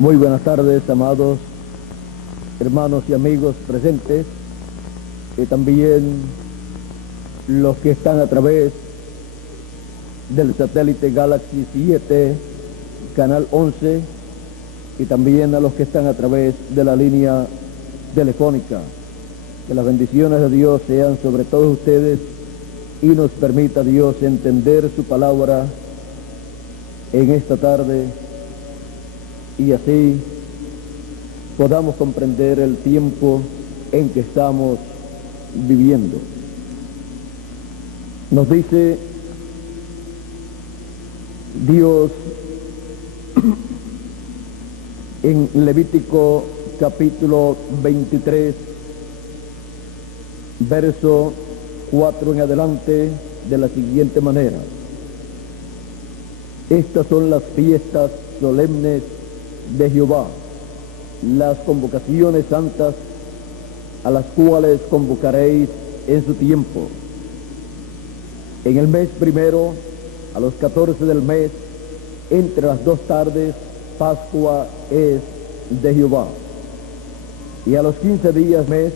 Muy buenas tardes, amados hermanos y amigos presentes, y también los que están a través del satélite Galaxy 7, canal 11, y también a los que están a través de la línea telefónica. Que las bendiciones de Dios sean sobre todos ustedes y nos permita Dios entender su palabra en esta tarde, y así podamos comprender el tiempo en que estamos viviendo. Nos dice Dios en Levítico capítulo 23, verso 4 en adelante, de la siguiente manera: estas son las fiestas solemnes de Jehová, las convocaciones santas, a las cuales convocaréis en su tiempo. En el mes primero, a los 14 del mes, entre las 2 tardes, Pascua es de Jehová. Y a los 15 días mes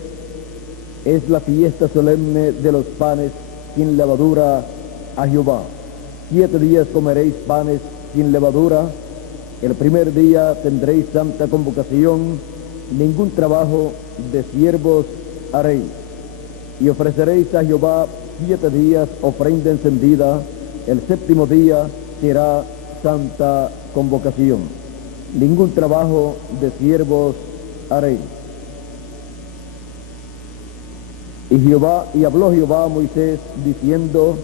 es la fiesta solemne de los panes sin levadura a Jehová. 7 días comeréis panes sin levadura. El primer día tendréis santa convocación, ningún trabajo de siervos haréis. Y ofreceréis a Jehová 7 días ofrenda encendida. El 7º día será santa convocación. Ningún trabajo de siervos haréis. Y habló Jehová a Moisés diciendo: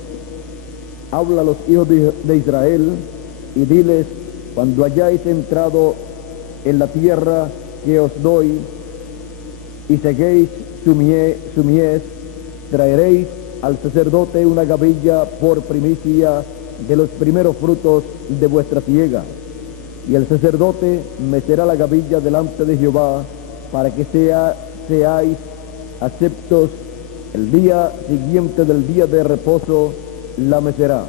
habla a los hijos de Israel y diles: cuando hayáis entrado en la tierra que os doy y seguéis su mies, traeréis al sacerdote una gavilla por primicia de los primeros frutos de vuestra siega. Y el sacerdote mecerá la gavilla delante de Jehová, para que seáis aceptos. El día siguiente del día de reposo la mecerá.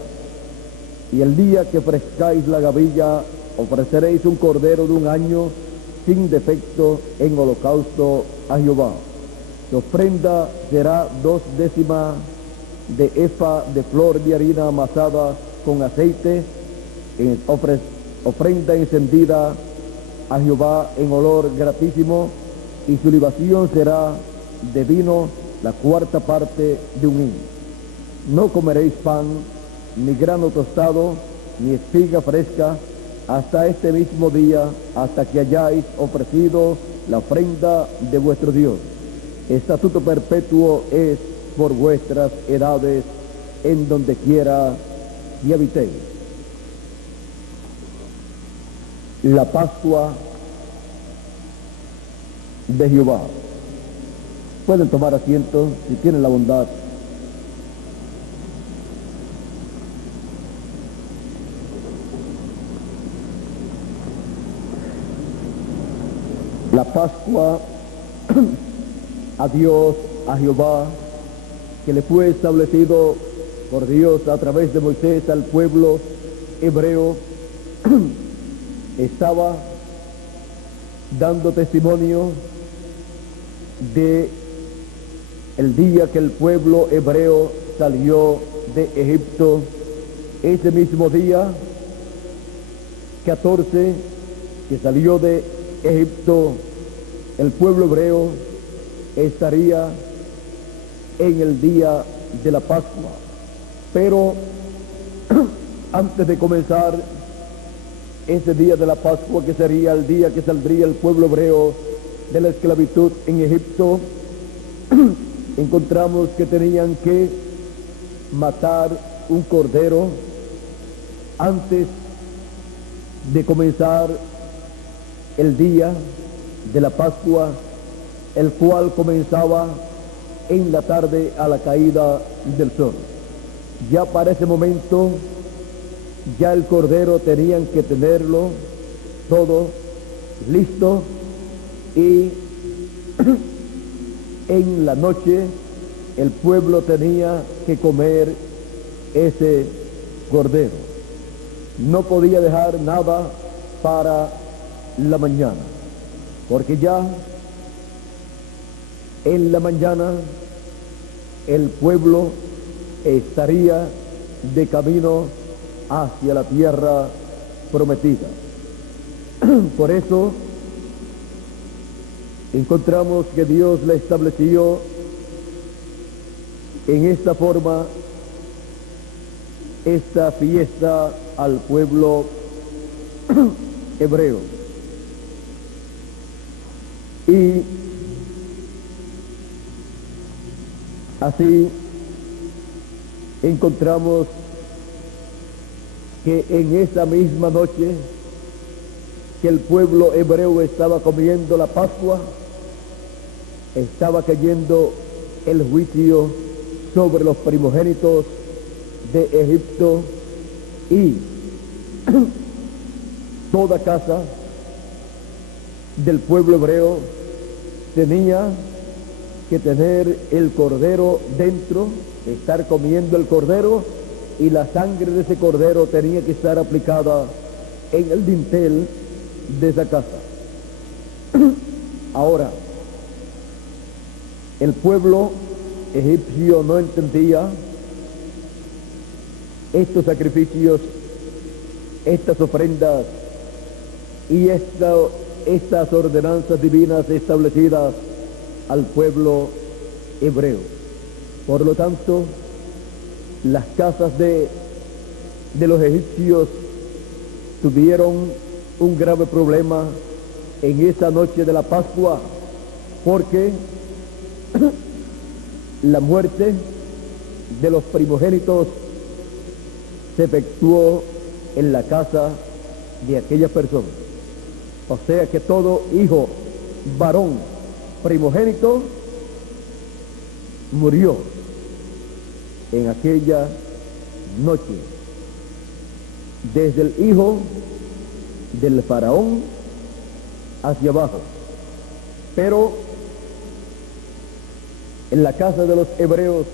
Y el día que ofrezcáis la gavilla, ofreceréis un cordero de 1 año sin defecto en holocausto a Jehová. Su ofrenda será 2 décimas de efa de flor de harina amasada con aceite, ofrenda encendida a Jehová en olor gratísimo, y su libación será de vino, la 4ª parte de 1 hin. No comeréis pan, ni grano tostado, ni espiga fresca, hasta este mismo día, hasta que hayáis ofrecido la ofrenda de vuestro Dios. Estatuto perpetuo es por vuestras edades, en donde quiera que habitéis. La Pascua de Jehová. Pueden tomar asiento si tienen la bondad. La Pascua a Dios, a Jehová, que le fue establecido por Dios a través de Moisés al pueblo hebreo, estaba dando testimonio de el día que el pueblo hebreo salió de Egipto. Ese mismo día 14 que salió de Egipto, el pueblo hebreo estaría en el día de la Pascua. Pero antes de comenzar ese día de la Pascua, que sería el día que saldría el pueblo hebreo de la esclavitud en Egipto, encontramos que tenían que matar un cordero antes de comenzar el día de la Pascua, el cual comenzaba en la tarde a la caída del sol. Ya para ese momento, ya el cordero tenían que tenerlo todo listo, y en la noche el pueblo tenía que comer ese cordero. No podía dejar nada para la mañana, porque ya en la mañana el pueblo estaría de camino hacia la tierra prometida. Por eso encontramos que Dios le estableció en esta forma esta fiesta al pueblo hebreo. Y así encontramos que en esa misma noche que el pueblo hebreo estaba comiendo la Pascua, estaba cayendo el juicio sobre los primogénitos de Egipto, y toda casa del pueblo hebreo tenía que tener el cordero dentro, estar comiendo el cordero, y la sangre de ese cordero tenía que estar aplicada en el dintel de esa casa. Ahora, el pueblo egipcio no entendía estos sacrificios, estas ofrendas y estas ordenanzas divinas establecidas al pueblo hebreo. Por lo tanto, las casas de los egipcios tuvieron un grave problema en esa noche de la Pascua, porque la muerte de los primogénitos se efectuó en la casa de aquellas personas. O sea que todo hijo varón primogénito murió en aquella noche, desde el hijo del faraón hacia abajo. Pero en la casa de los hebreos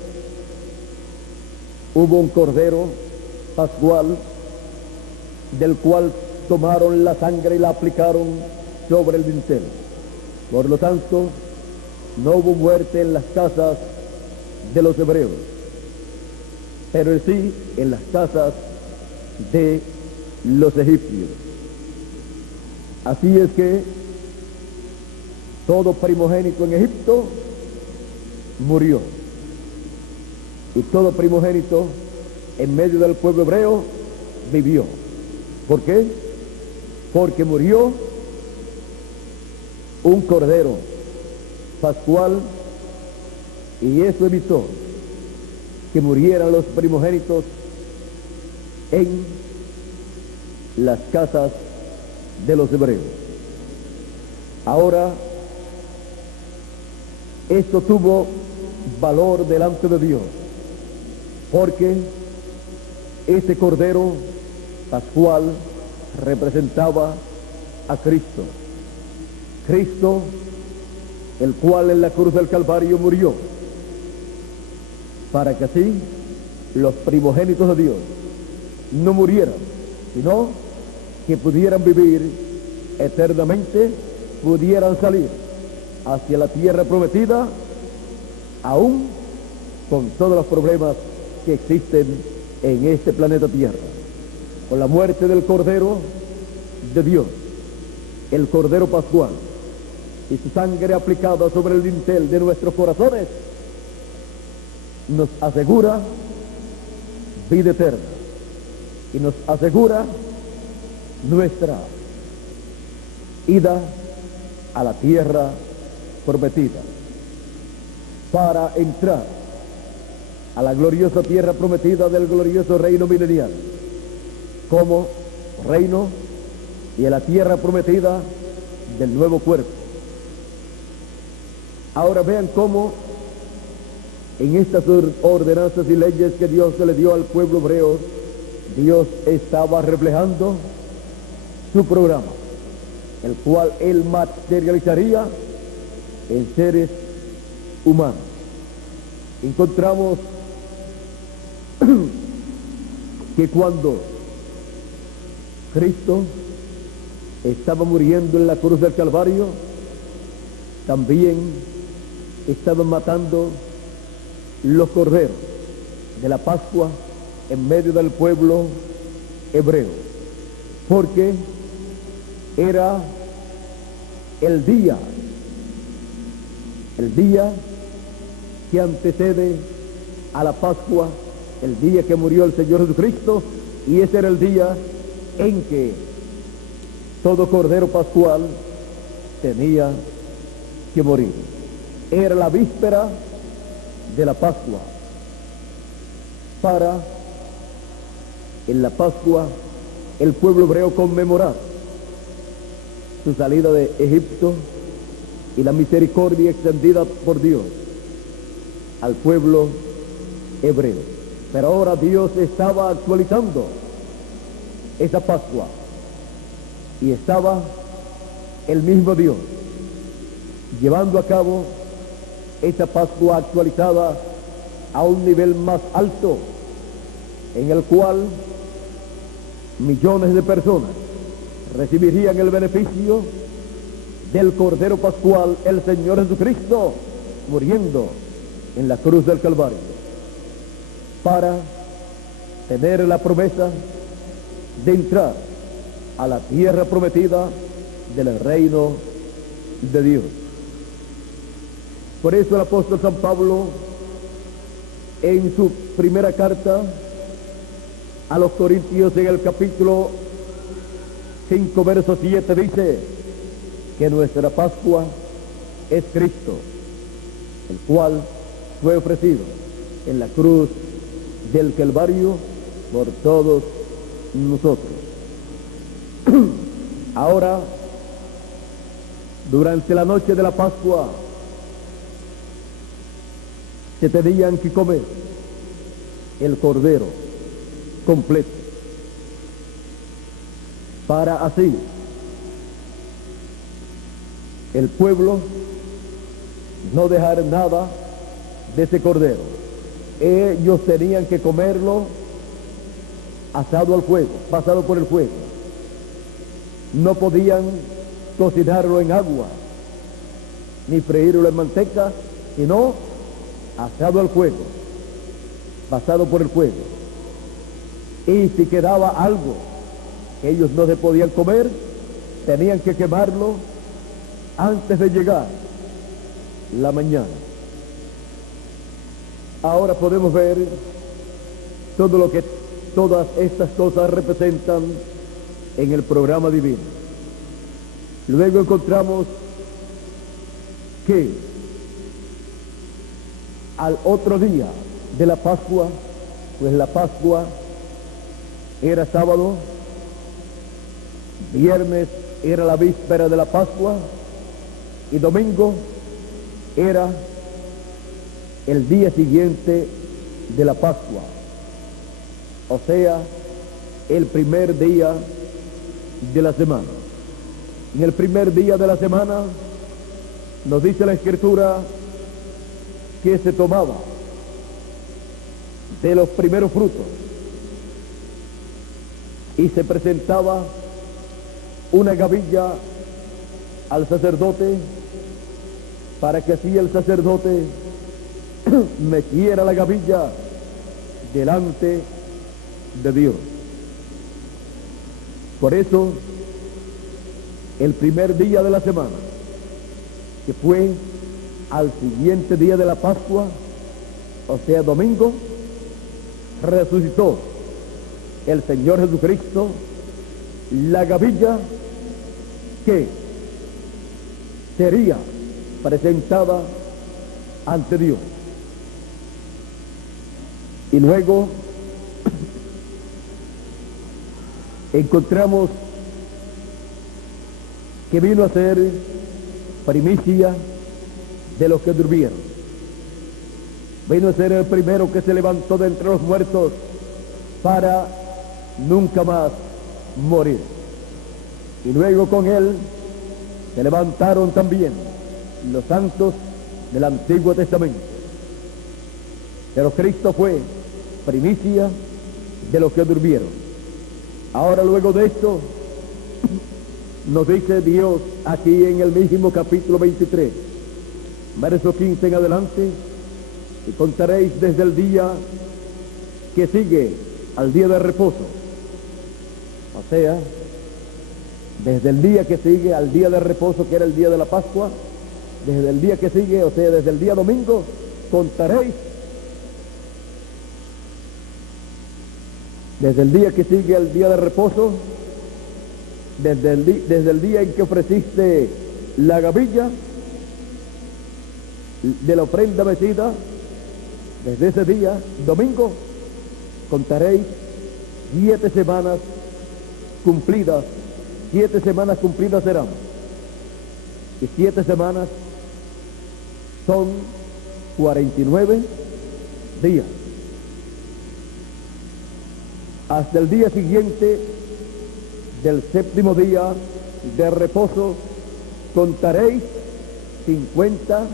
hubo un cordero pascual, del cual tomaron la sangre y la aplicaron sobre el dintel. Por lo tanto, no hubo muerte en las casas de los hebreos, pero sí en las casas de los egipcios. Así es que todo primogénito en Egipto murió, y todo primogénito en medio del pueblo hebreo vivió. ¿Por qué? Porque murió un cordero pascual, y eso evitó que murieran los primogénitos en las casas de los hebreos. Ahora, esto tuvo valor delante de Dios, porque ese cordero pascual representaba a Cristo. Cristo, el cual en la cruz del Calvario murió, para que así los primogénitos de Dios no murieran, sino que pudieran vivir eternamente, pudieran salir hacia la tierra prometida, aún con todos los problemas que existen en este planeta Tierra. Con la muerte del Cordero de Dios, el Cordero Pascual, y su sangre aplicada sobre el dintel de nuestros corazones, nos asegura vida eterna y nos asegura nuestra ida a la tierra prometida, para entrar a la gloriosa tierra prometida del glorioso reino milenial como reino, y a la tierra prometida del nuevo cuerpo. Ahora vean cómo en estas ordenanzas y leyes que Dios se le dio al pueblo hebreo, Dios estaba reflejando su programa, el cual Él materializaría en seres humanos. Encontramos que cuando Cristo estaba muriendo en la cruz del Calvario, también estaban matando los corderos de la Pascua en medio del pueblo hebreo, porque era el día que antecede a la Pascua, el día que murió el Señor Jesucristo, y ese era el día en que todo cordero pascual tenía que morir. Era la víspera de la Pascua, para en la Pascua el pueblo hebreo conmemorar su salida de Egipto y la misericordia extendida por Dios al pueblo hebreo. Pero ahora Dios estaba actualizando esa Pascua, y estaba el mismo Dios llevando a cabo esa Pascua actualizada a un nivel más alto, en el cual millones de personas recibirían el beneficio del Cordero Pascual, el Señor Jesucristo, muriendo en la cruz del Calvario, para tener la promesa de entrar a la tierra prometida del reino de Dios. Por eso el apóstol San Pablo, en su primera carta a los Corintios, en el capítulo 5, verso 7, dice que nuestra Pascua es Cristo, el cual fue ofrecido en la cruz del Calvario por todos nosotros. Ahora, durante la noche de la Pascua, se tenían que comer el cordero completo, para así el pueblo no dejar nada de ese cordero. Ellos tenían que comerlo asado al fuego, pasado por el fuego. No podían cocinarlo en agua, ni freírlo en manteca, sino asado al fuego, pasado por el fuego. Y si quedaba algo que ellos no se podían comer, tenían que quemarlo antes de llegar la mañana. Ahora podemos ver todo lo que todas estas cosas representan en el programa divino. Luego encontramos que al otro día de la Pascua, pues la Pascua era sábado, viernes era la víspera de la Pascua, y domingo era el día siguiente de la Pascua, o sea, el primer día de la semana. En el primer día de la semana nos dice la Escritura que se tomaba de los primeros frutos y se presentaba una gavilla al sacerdote, para que así el sacerdote metiera la gavilla delante de Dios. Por eso, el primer día de la semana, que fue al siguiente día de la Pascua, o sea, domingo, resucitó el Señor Jesucristo la gavilla que sería presentada ante Dios. Y luego encontramos que vino a ser primicia de los que durmieron. Vino a ser el primero que se levantó de entre los muertos para nunca más morir. Y luego con él se levantaron también los santos del Antiguo Testamento. Pero Cristo fue primicia de los que durmieron. Ahora, luego de esto, Nos dice Dios aquí en el mismo capítulo 23, verso 15 en adelante: y contaréis desde el día que sigue al día de reposo. O sea, desde el día que sigue al día de reposo, que era el día de la Pascua, desde el día que sigue, o sea, desde el día domingo, contaréis. Desde el día que sigue al día de reposo, desde el día en que ofreciste la gavilla de la ofrenda mecida, desde ese día, domingo, contaréis 7 semanas cumplidas. 7 semanas cumplidas serán. Y 7 semanas son 49 días. Hasta el día siguiente del 7º día de reposo contaréis 50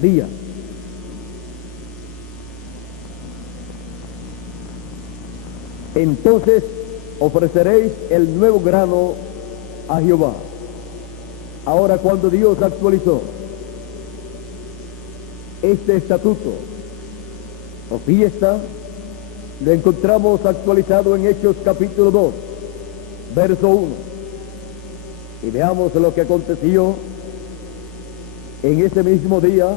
días. Entonces ofreceréis el nuevo grano a Jehová. Ahora, cuando Dios actualizó este estatuto o fiesta, lo encontramos actualizado en Hechos capítulo 2, verso 1. Y veamos lo que aconteció en ese mismo día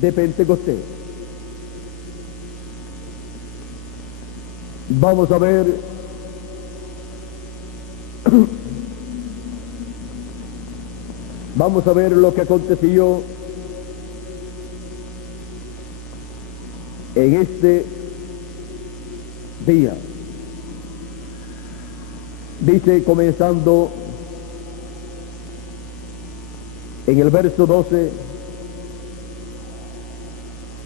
de Pentecostés. Vamos a ver lo que aconteció en este día. Dice, comenzando en el verso 12,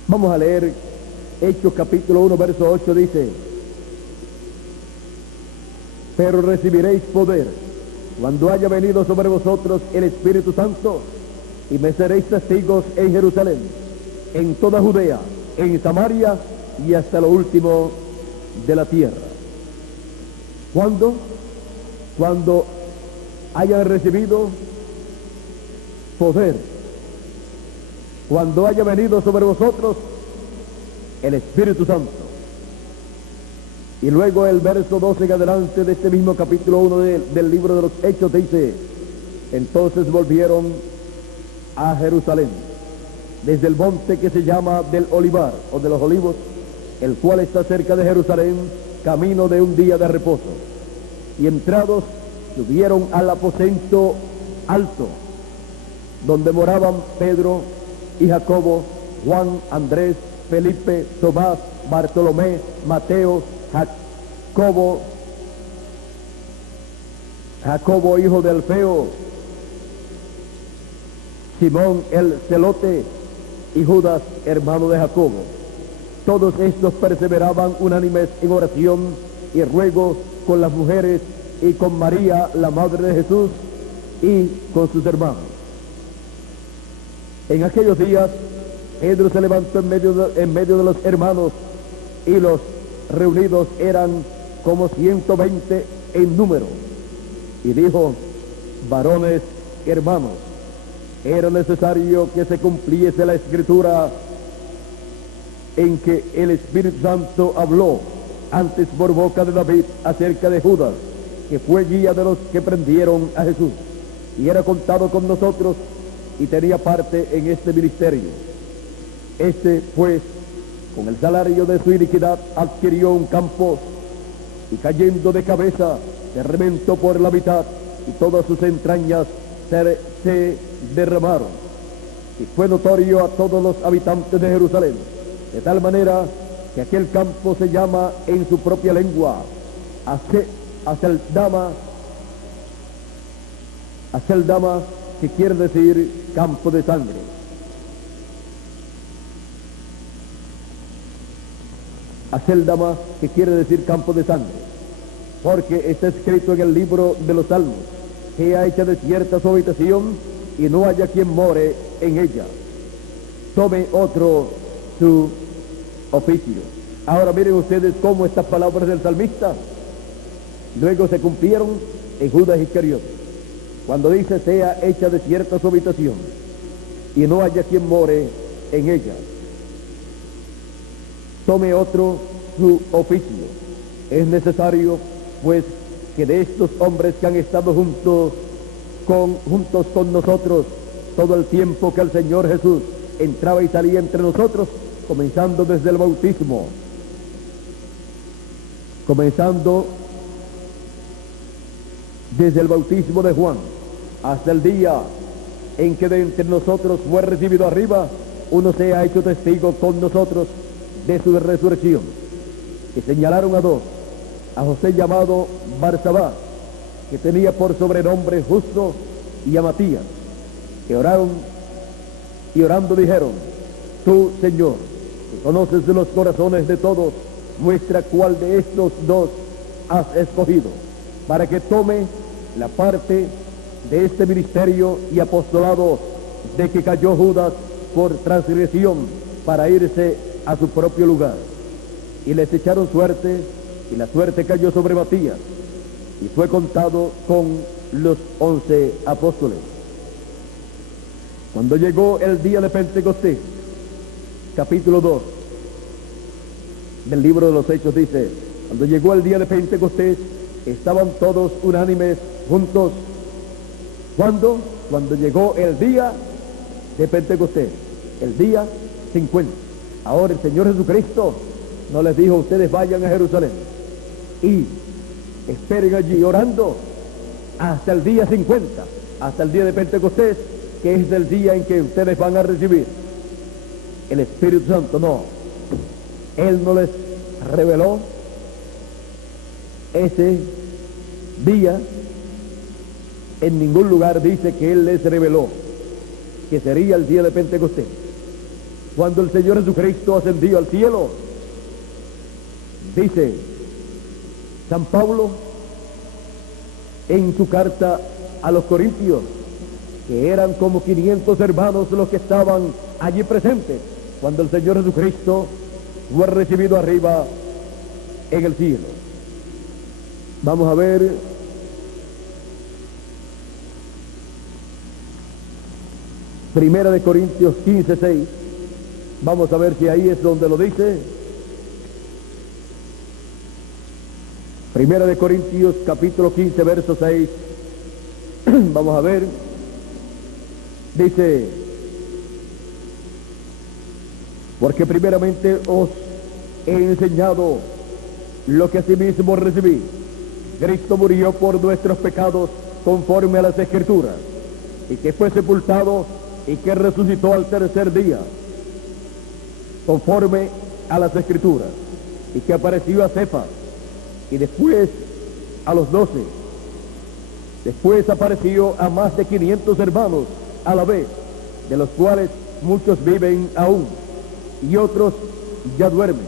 vamos a leer Hechos capítulo 1, verso 8, dice: pero recibiréis poder cuando haya venido sobre vosotros el Espíritu Santo, y me seréis testigos en Jerusalén, en toda Judea, en Samaria y hasta lo último de la tierra. ¿Cuándo? Cuando hayan recibido poder, cuando haya venido sobre vosotros el Espíritu Santo. Y luego el verso 12 en adelante de este mismo capítulo 1 del libro de los Hechos dice: entonces volvieron a Jerusalén, desde el monte que se llama del Olivar, o de los Olivos, el cual está cerca de Jerusalén, camino de un día de reposo. Y entrados, subieron al aposento alto, donde moraban Pedro y Jacobo, Juan, Andrés, Felipe, Tomás, Bartolomé, Mateo, Jacobo hijo de Alfeo, Simón el celote y Judas hermano de Jacobo. Todos estos perseveraban unánimes en oración y ruego con las mujeres y con María la madre de Jesús y con sus hermanos. En aquellos días Pedro se levantó en medio de los hermanos, y los reunidos eran como 120 en número, y dijo: varones hermanos, era necesario que se cumpliese la escritura en que el Espíritu Santo habló antes por boca de David acerca de Judas, que fue guía de los que prendieron a Jesús, y era contado con nosotros y tenía parte en este ministerio. Este, pues, con el salario de su iniquidad adquirió un campo, y cayendo de cabeza se reventó por la mitad, y todas sus entrañas se derramaron. Y fue notorio a todos los habitantes de Jerusalén, de tal manera que aquel campo se llama en su propia lengua Aceldama, que quiere decir campo de sangre. Aceldama, que quiere decir campo de sangre, porque está escrito en el libro de los Salmos: que ha hecho desierta su habitación y no haya quien more en ella. Tome otro su oficio. Ahora miren ustedes cómo estas palabras del salmista luego se cumplieron en Judas Iscariote, cuando dice sea hecha desierta su habitación y no haya quien more en ella, tome otro su oficio. Es necesario pues que de estos hombres que han estado juntos con nosotros todo el tiempo que el Señor Jesús entraba y salía entre nosotros, comenzando desde el bautismo, comenzando desde el bautismo de Juan hasta el día en que de entre nosotros fue recibido arriba, uno se ha hecho testigo con nosotros de su resurrección. Y señalaron a dos: a José llamado Barsabás, que tenía por sobrenombre Justo, y a Matías, que oraron y orando dijeron: tú, Señor, que conoces los corazones de todos, muestra cuál de estos dos has escogido para que tome la parte de este ministerio y apostolado de que cayó Judas por transgresión para irse a su propio lugar. Y les echaron suerte, y la suerte cayó sobre Matías, y fue contado con los 11 apóstoles. Cuando llegó el día de Pentecostés, capítulo 2 del libro de los Hechos dice: cuando llegó el día de Pentecostés, estaban todos unánimes juntos. ¿Cuándo? Cuando llegó el día de Pentecostés, el día 50. Ahora el Señor Jesucristo no les dijo: ustedes vayan a Jerusalén y esperen allí orando hasta el día 50, hasta el día de Pentecostés, que es el día en que ustedes van a recibir el Espíritu Santo. No, Él no les reveló ese día. En ningún lugar dice que Él les reveló que sería el día de Pentecostés. Cuando el Señor Jesucristo ascendió al cielo, dice San Pablo en su carta a los Corintios, que eran como 500 hermanos los que estaban allí presentes cuando el Señor Jesucristo fue recibido arriba en el cielo. Vamos a ver Primera de Corintios 15:6. Vamos a ver si ahí es donde lo dice. Primera de Corintios capítulo 15 verso 6. Vamos a ver. Dice: porque primeramente os he enseñado lo que asimismo recibí. Cristo murió por nuestros pecados conforme a las Escrituras, y que fue sepultado y que resucitó al tercer día conforme a las Escrituras, y que apareció a Cefas y después a los 12. Después apareció a más de 500 hermanos a la vez, de los cuales muchos viven aún y otros ya duermen.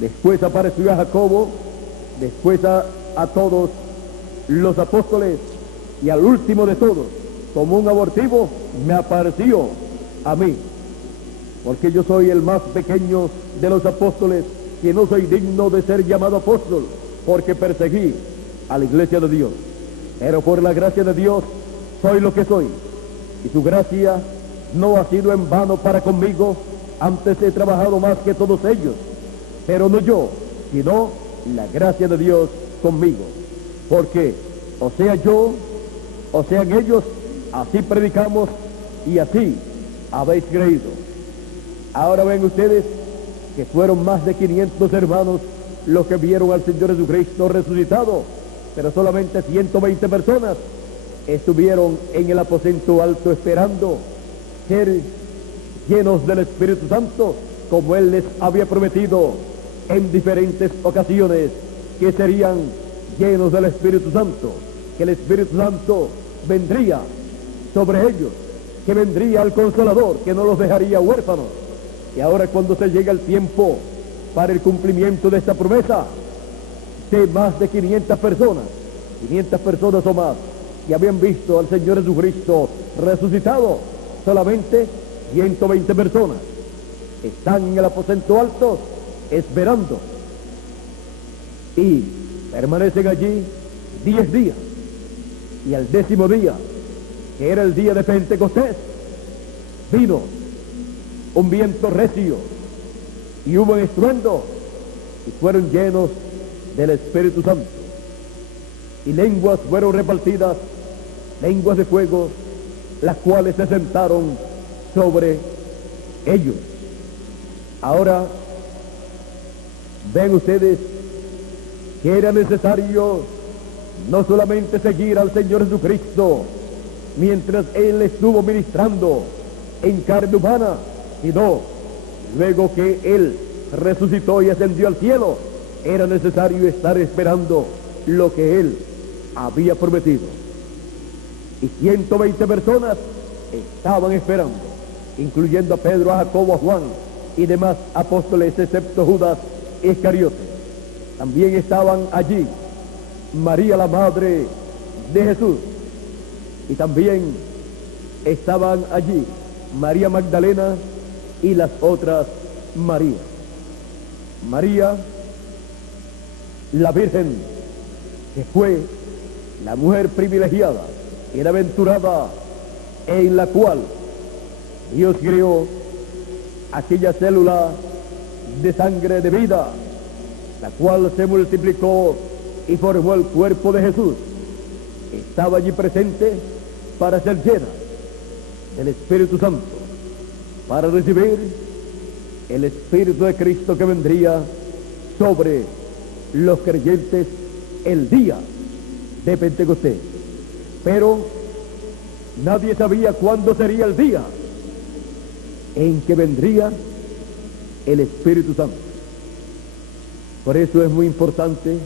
Después apareció a Jacobo, después a todos los apóstoles, y al último de todos, como un abortivo, me apareció a mí, porque yo soy el más pequeño de los apóstoles, que no soy digno de ser llamado apóstol, porque perseguí a la iglesia de Dios. Pero por la gracia de Dios soy lo que soy, y su gracia no ha sido en vano para conmigo. Antes he trabajado más que todos ellos, pero no yo, sino la gracia de Dios conmigo. Porque o sea yo, o sean ellos, así predicamos y así habéis creído. Ahora ven ustedes que fueron más de 500 hermanos los que vieron al Señor Jesucristo resucitado, pero solamente 120 personas estuvieron en el aposento alto esperando ser llenos del Espíritu Santo, como Él les había prometido en diferentes ocasiones, que serían llenos del Espíritu Santo, que el Espíritu Santo vendría sobre ellos, que vendría el Consolador, que no los dejaría huérfanos. Y ahora, cuando se llega el tiempo para el cumplimiento de esta promesa, de más de 500 personas o más, que habían visto al Señor Jesucristo resucitado, solamente 120 personas están en el aposento alto esperando, y permanecen allí 10 días. Y al 10º día, que era el día de Pentecostés, vino un viento recio y hubo un estruendo y fueron llenos del Espíritu Santo. Y lenguas fueron repartidas, lenguas de fuego, las cuales se sentaron sobre ellos. Ahora, ven ustedes que era necesario no solamente seguir al Señor Jesucristo mientras Él estuvo ministrando en carne humana, sino luego que Él resucitó y ascendió al cielo, era necesario estar esperando lo que Él había prometido. Y 120 personas estaban esperando, incluyendo a Pedro, a Jacobo, a Juan y demás apóstoles, excepto Judas Iscariote. También estaban allí María, la madre de Jesús, y también estaban allí María Magdalena y las otras Marías. María, la Virgen, que fue la mujer privilegiada, bienaventurada, en la cual Dios creó aquella célula de sangre de vida, la cual se multiplicó y formó el cuerpo de Jesús, estaba allí presente para ser llena del Espíritu Santo, para recibir el Espíritu de Cristo que vendría sobre los creyentes el día de Pentecostés. Pero nadie sabía cuándo sería el día en que vendría el Espíritu Santo. Por eso es muy importante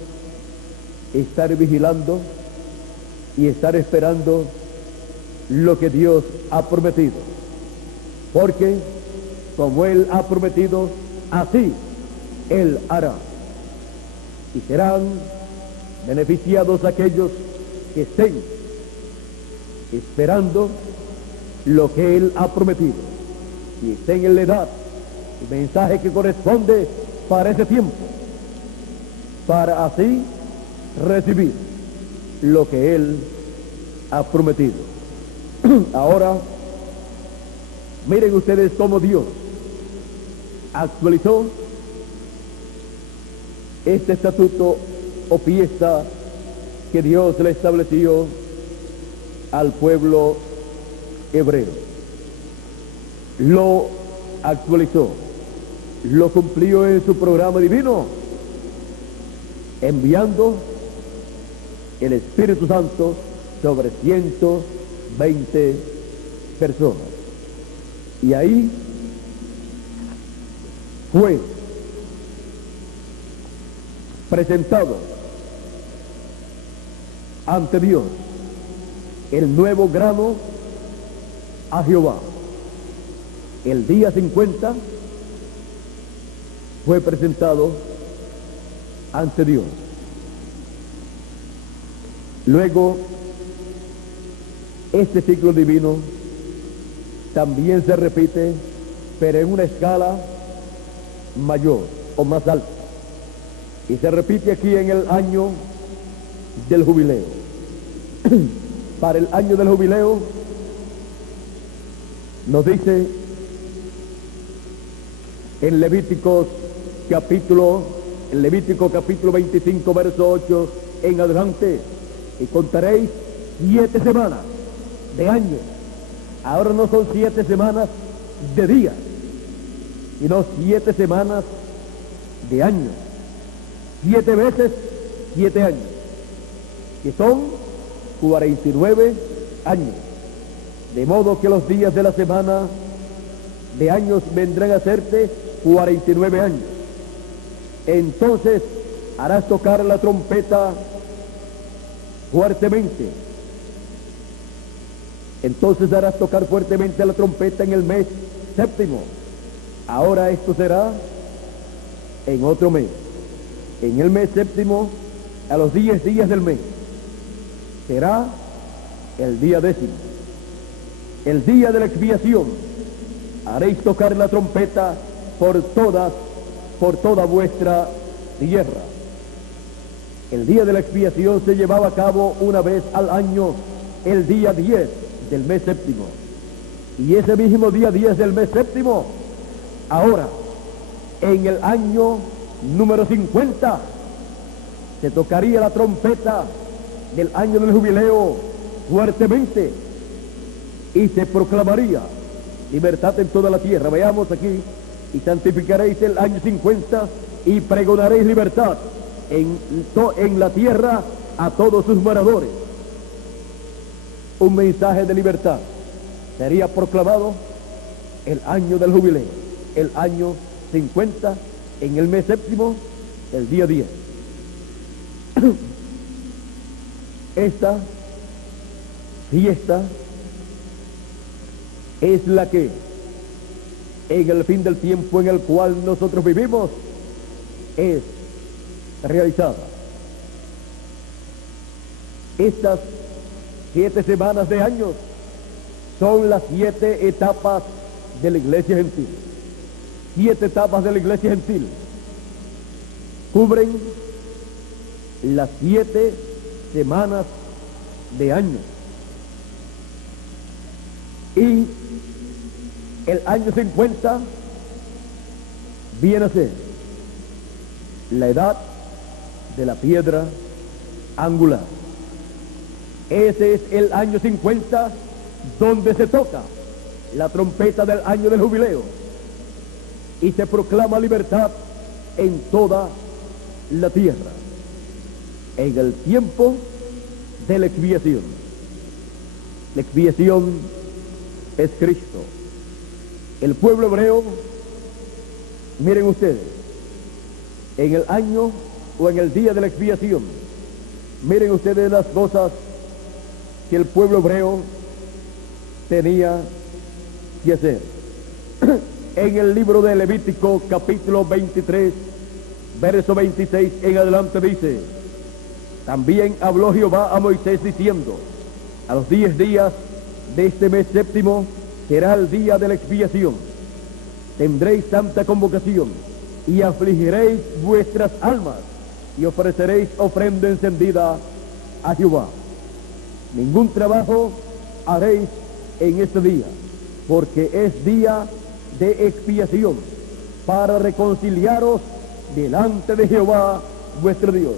estar vigilando y estar esperando lo que Dios ha prometido, porque como Él ha prometido, así Él hará, y serán beneficiados aquellos que estén esperando lo que Él ha prometido y estén en la edad y mensaje que corresponde para ese tiempo, para así recibir lo que Él ha prometido. Ahora, miren ustedes cómo Dios actualizó este estatuto o fiesta que Dios le estableció al pueblo hebreo. Lo actualizó, lo cumplió en su programa divino, enviando el Espíritu Santo sobre 120 personas. Y ahí fue presentado ante Dios el nuevo grano a Jehová. El día 50 fue presentado ante Dios. Luego, este ciclo divino también se repite, pero en una escala mayor o más alta. Y se repite aquí en el año del jubileo. Para el año del jubileo, nos dice en Levítico capítulo 25, verso 8 en adelante, y contaréis 7 semanas de año. Ahora no son 7 semanas de días, sino 7 semanas de año. 7 veces 7 años, que son 49 años. De modo que los días de la semana de años vendrán a hacerte 49 años. Entonces harás tocar la trompeta fuertemente. Entonces harás tocar fuertemente la trompeta en el mes séptimo. Ahora esto será en otro mes. En el mes séptimo, a los 10 días del mes, será el día 10º, el día de la expiación. Haréis tocar la trompeta por toda vuestra tierra. El día de la expiación se llevaba a cabo una vez al año, el día 10 del mes séptimo. Y ese mismo día 10 del mes séptimo, ahora, en el año número 50, se tocaría la trompeta del año del jubileo fuertemente y se proclamaría libertad en toda la tierra. Veamos aquí: y santificaréis el año 50 y pregonaréis libertad en la tierra a todos sus moradores. Un mensaje de libertad sería proclamado el año del jubileo, el año 50, en el mes séptimo, el día 10. Esta fiesta es la que, en el fin del tiempo en el cual nosotros vivimos, es realizada. Estas 7 semanas de años son las 7 etapas de la iglesia gentil. 7 etapas de la iglesia gentil cubren las 7 semanas de año. Y el año 50 viene a ser la edad de la piedra angular. Ese es el año 50 donde se toca la trompeta del año del jubileo y se proclama libertad en toda la tierra, en el tiempo de la expiación. La expiación es Cristo. El pueblo hebreo, miren ustedes, en el año o en el día de la expiación, miren ustedes las cosas que el pueblo hebreo tenía que hacer. En el libro de Levítico, capítulo 23, verso 26 en adelante, dice: también habló Jehová a Moisés diciendo: a los 10 días de este mes séptimo será el día de la expiación. Tendréis santa convocación y afligiréis vuestras almas y ofreceréis ofrenda encendida a Jehová. Ningún trabajo haréis en este día, porque es día de expiación, para reconciliaros delante de Jehová vuestro Dios.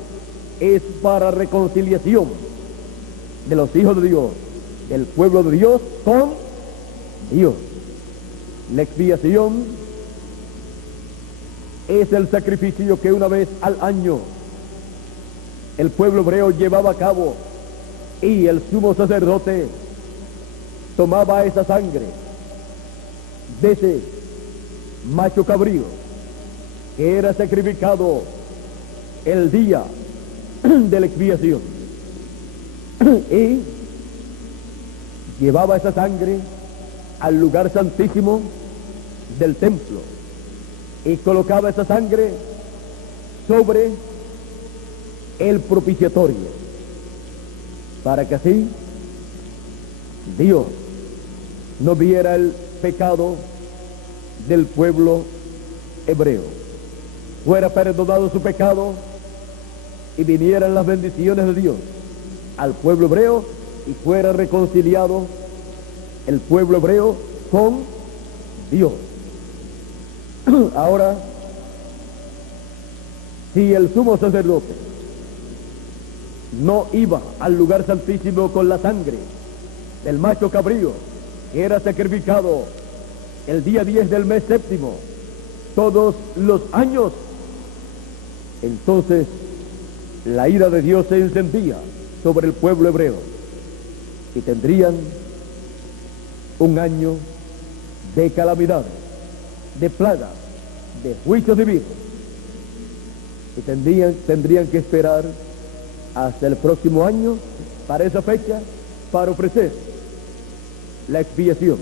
Es para reconciliación de los hijos de Dios, del pueblo de Dios con Dios. La expiación es el sacrificio que una vez al año el pueblo hebreo llevaba a cabo, y el sumo sacerdote tomaba esa sangre de ese macho cabrío que era sacrificado el día de la expiación, y llevaba esa sangre al lugar santísimo del templo y colocaba esa sangre sobre el propiciatorio, para que así Dios no viera el pecado del pueblo hebreo, fuera perdonado su pecado y vinieran las bendiciones de Dios al pueblo hebreo y fuera reconciliado el pueblo hebreo con Dios. Ahora, si el sumo sacerdote no iba al lugar santísimo con la sangre del macho cabrío que era sacrificado el día 10 del mes séptimo todos los años, entonces la ira de Dios se encendía sobre el pueblo hebreo y tendrían un año de calamidades, de plagas, de juicios divinos, y tendrían que esperar hasta el próximo año, para esa fecha, para ofrecer la expiación,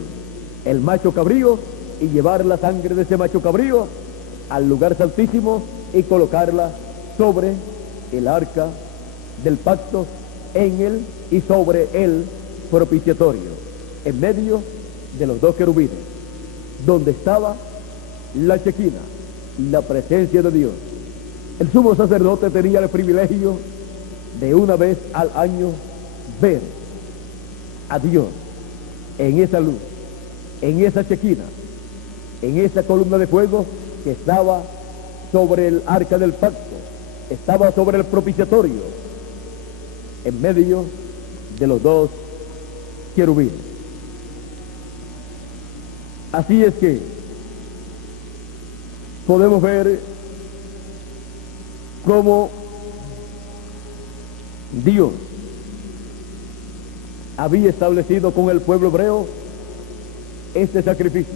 el macho cabrío, y llevar la sangre de ese macho cabrío al lugar santísimo y colocarla sobre el arca del pacto, en él y sobre el propiciatorio, en medio de los 2 querubines, donde estaba la Shequina, la presencia de Dios. El sumo sacerdote tenía el privilegio de una vez al año ver a Dios en esa luz, en esa chequina, en esa columna de fuego que estaba sobre el arca del pacto, estaba sobre el propiciatorio, en medio de los dos querubines. Así es que podemos ver cómo Dios había establecido con el pueblo hebreo este sacrificio,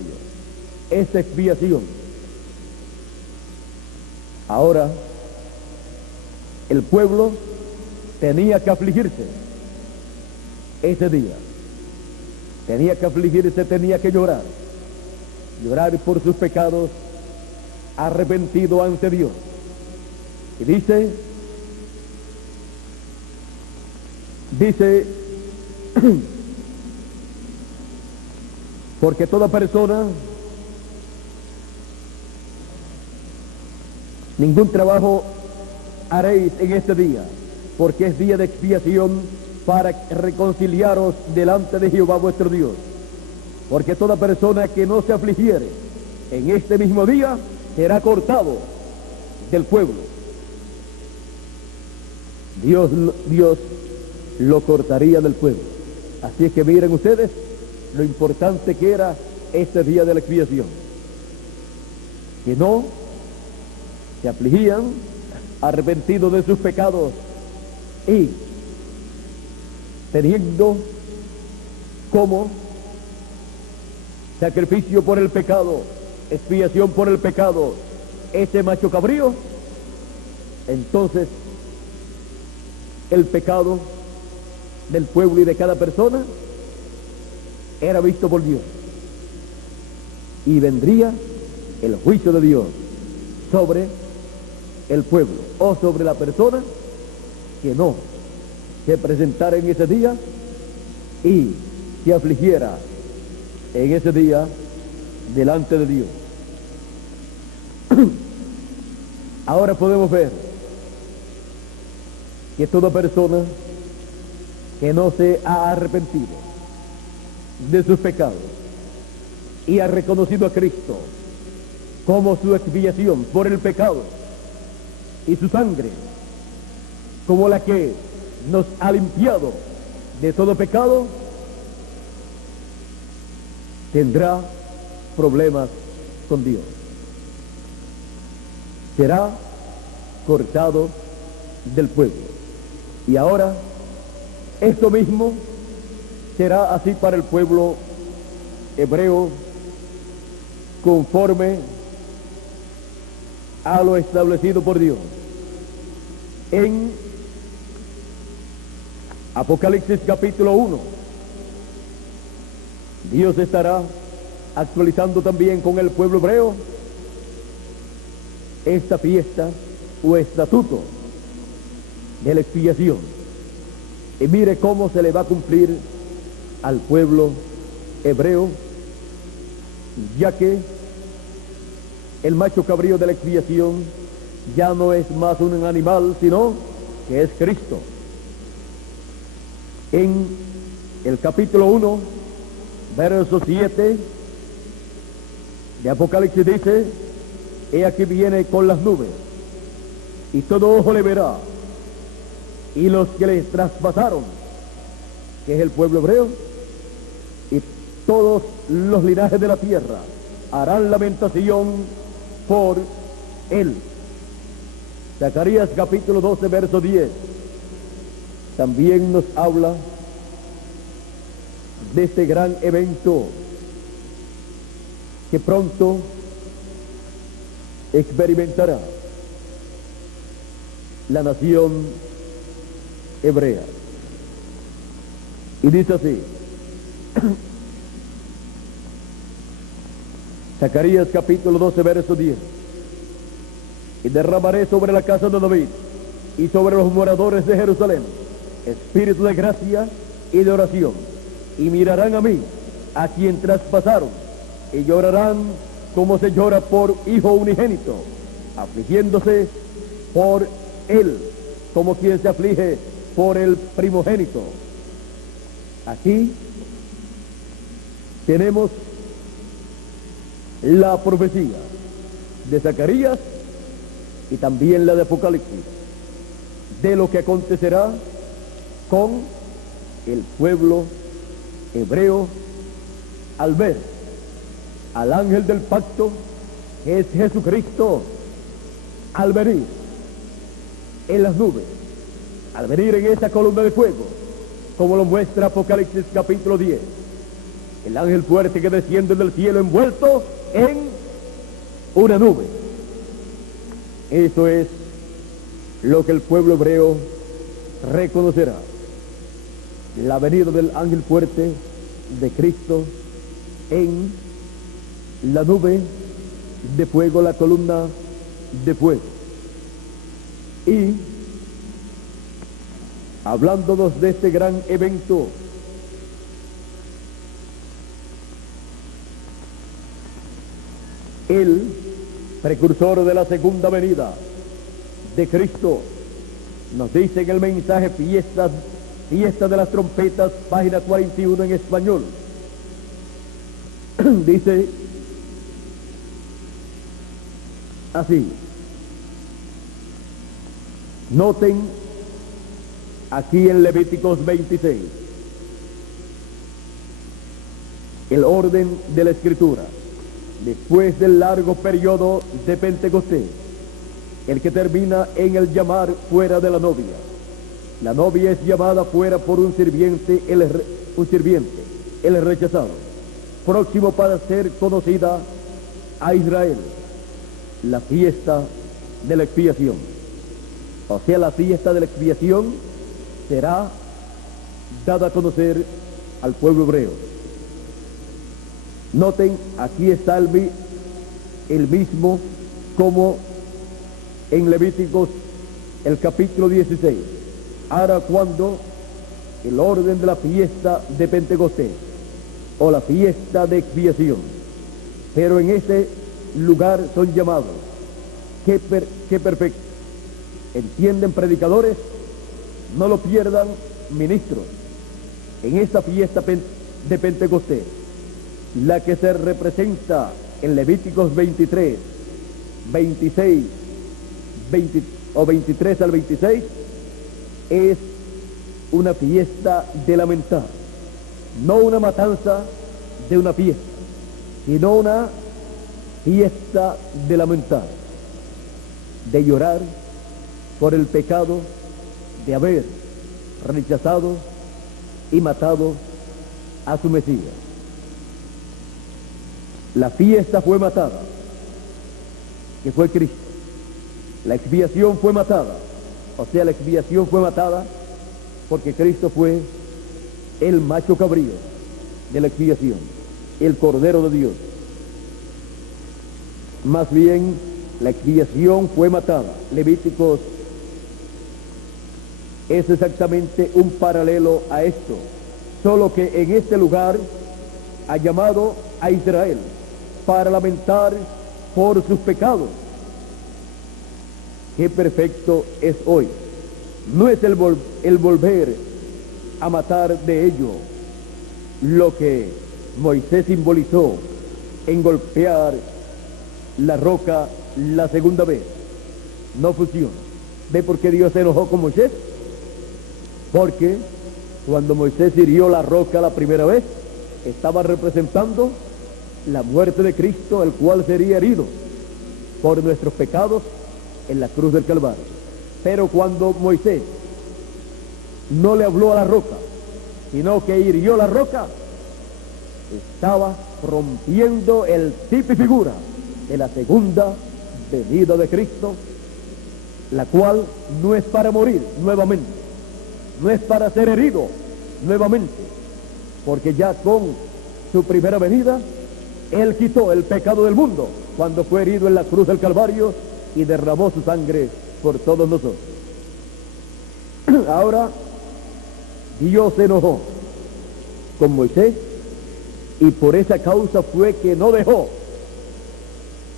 esta expiación. Ahora el pueblo tenía que afligirse ese día, tenía que afligirse, tenía que llorar por sus pecados, arrepentido ante Dios. Y dice porque toda persona, ningún trabajo haréis en este día, porque es día de expiación para reconciliaros delante de Jehová vuestro Dios. Porque toda persona que no se afligiere en este mismo día será cortado del pueblo. Dios lo cortaría del pueblo. Así es que miren ustedes lo importante que era este día de la expiación, que no se afligían, arrepentidos de sus pecados y teniendo como sacrificio por el pecado, expiación por el pecado, ese macho cabrío, entonces el pecado del pueblo y de cada persona era visto por Dios, y vendría el juicio de Dios sobre el pueblo o sobre la persona que no se presentara en ese día y se afligiera en ese día delante de Dios. Ahora podemos ver que toda persona que no se ha arrepentido de sus pecados y ha reconocido a Cristo como su expiación por el pecado y su sangre como la que nos ha limpiado de todo pecado, tendrá problemas con Dios. Será cortado del pueblo. Y ahora, esto mismo será así para el pueblo hebreo, conforme a lo establecido por Dios. En Apocalipsis capítulo 1, Dios estará actualizando también con el pueblo hebreo esta fiesta o estatuto de la expiación. Y mire cómo se le va a cumplir al pueblo hebreo, ya que el macho cabrío de la expiación ya no es más un animal, sino que es Cristo. En el capítulo 1, verso 7 de Apocalipsis dice: he aquí viene con las nubes, y todo ojo le verá, y los que les traspasaron, que es el pueblo hebreo, y todos los linajes de la tierra harán lamentación por él. Zacarías capítulo 12, verso 10 también nos habla de este gran evento que pronto experimentará la nación hebrea. Y dice así, Zacarías capítulo 12, verso 10: y derramaré sobre la casa de David y sobre los moradores de Jerusalén espíritu de gracia y de oración, y mirarán a mí, a quien traspasaron, y llorarán como se llora por hijo unigénito, afligiéndose por él como quien se aflige por el primogénito. Aquí tenemos la profecía de Zacarías y también la de Apocalipsis, de lo que acontecerá con el pueblo hebreo al ver al ángel del pacto, que es Jesucristo, al venir en las nubes, al venir en esa columna de fuego, como lo muestra Apocalipsis capítulo 10. El ángel fuerte que desciende del cielo envuelto en una nube. Eso es lo que el pueblo hebreo reconocerá. La venida del ángel fuerte de Cristo en la nube de fuego, la columna de fuego. Y hablándonos de este gran evento, el precursor de la segunda venida de Cristo, nos dice en el mensaje fiesta de las trompetas, página 41 en español, dice así. Noten aquí en Levíticos 26 el orden de la escritura. Después del largo periodo de Pentecostés, el que termina en el llamar fuera de la novia. La novia es llamada fuera por un sirviente, el rechazado, próximo para ser conocida a Israel, la fiesta de la expiación. O sea, la fiesta de la expiación será dada a conocer al pueblo hebreo. Noten, aquí está el mismo como en Levíticos el capítulo 16. Ahora, cuando el orden de la fiesta de Pentecostés o la fiesta de expiación, pero en ese lugar son llamados, qué perfecto, entienden predicadores, no lo pierdan ministros, en esta fiesta de Pentecostés, la que se representa en Levíticos 23, 26, 23 al 26, es una fiesta de lamentar, no una matanza de una fiesta, sino una fiesta de lamentar, de llorar por el pecado de haber rechazado y matado a su Mesías. La fiesta fue matada, que fue Cristo. La expiación fue matada, o sea, la expiación fue matada porque Cristo fue el macho cabrío de la expiación, el Cordero de Dios. Más bien, la expiación fue matada. Levíticos es exactamente un paralelo a esto, solo que en este lugar ha llamado a Israel para lamentar por sus pecados. Qué perfecto es hoy. No es el volver a matar de ello lo que Moisés simbolizó en golpear la roca la segunda vez. No funciona. ¿Ve por qué Dios se enojó con Moisés? Porque cuando Moisés hirió la roca la primera vez, estaba representando la muerte de Cristo, el cual sería herido por nuestros pecados en la cruz del Calvario. Pero cuando Moisés no le habló a la roca, sino que hirió la roca, estaba rompiendo el tipo y figura de la segunda venida de Cristo, la cual no es para morir nuevamente, no es para ser herido nuevamente, porque ya con su primera venida Él quitó el pecado del mundo cuando fue herido en la cruz del Calvario y derramó su sangre por todos nosotros. Ahora Dios se enojó con Moisés y por esa causa fue que no dejó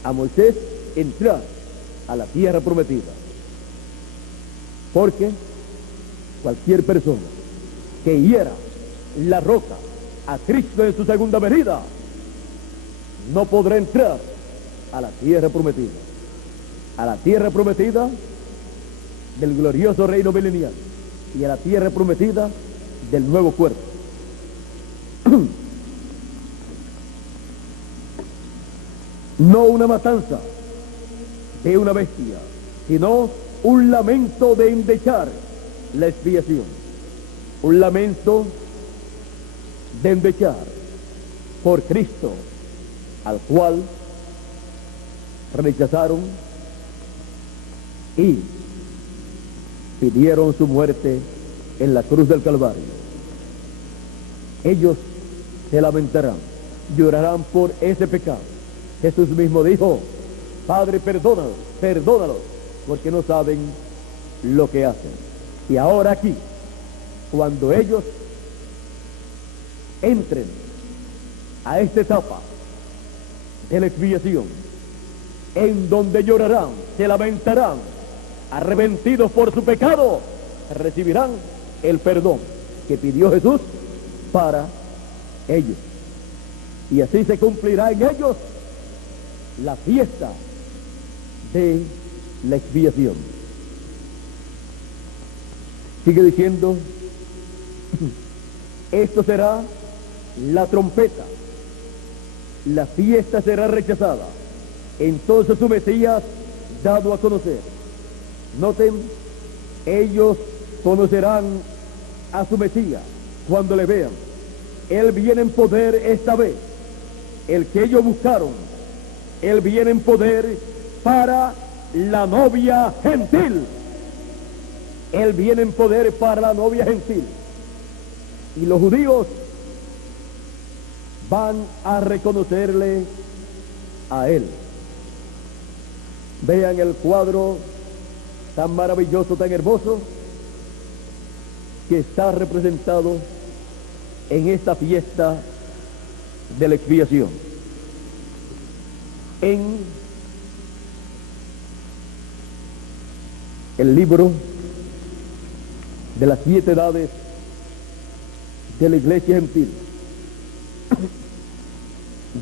a Moisés entrar a la tierra prometida. porque cualquier persona que hiera la roca a Cristo en su segunda venida no podrá entrar a la tierra prometida, a la tierra prometida del glorioso reino milenial y a la tierra prometida del nuevo cuerpo. No una matanza de una bestia, sino un lamento de endechar la expiación, un lamento de endechar por Cristo, al cual rechazaron y pidieron su muerte en la cruz del Calvario. Ellos se lamentarán, llorarán por ese pecado. Jesús mismo dijo: Padre, perdónalos, perdónalos, porque no saben lo que hacen. Y ahora aquí, cuando ellos entren a esta etapa de la expiación, en donde llorarán, se lamentarán, arrepentidos por su pecado, recibirán el perdón que pidió Jesús para ellos. Y así se cumplirá en ellos la fiesta de la expiación. Sigue diciendo: esto será la trompeta, la fiesta será rechazada, entonces su Mesías dado a conocer. Noten, ellos conocerán a su Mesías cuando le vean. Él viene en poder esta vez, el que ellos buscaron. Él viene en poder para la novia gentil. Él viene en poder para la novia gentil. Y los judíos van a reconocerle a él. Vean el cuadro tan maravilloso, tan hermoso, que está representado en esta fiesta de la expiación. En el libro de las 7 edades de la iglesia gentil,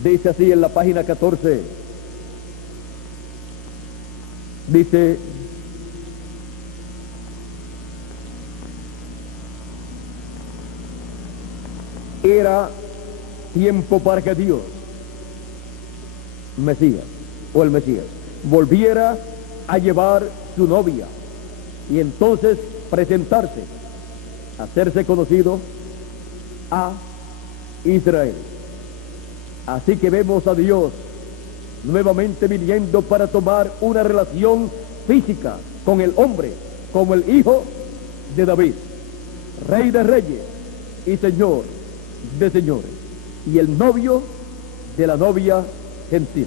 dice así en la página 14, dice: era tiempo para que Dios, Mesías, o el Mesías, volviera a llevar su novia y entonces presentarse, hacerse conocido a Israel. Así que vemos a Dios nuevamente viniendo para tomar una relación física con el hombre, como el hijo de David, rey de reyes y señor de señores, y el novio de la novia gentil.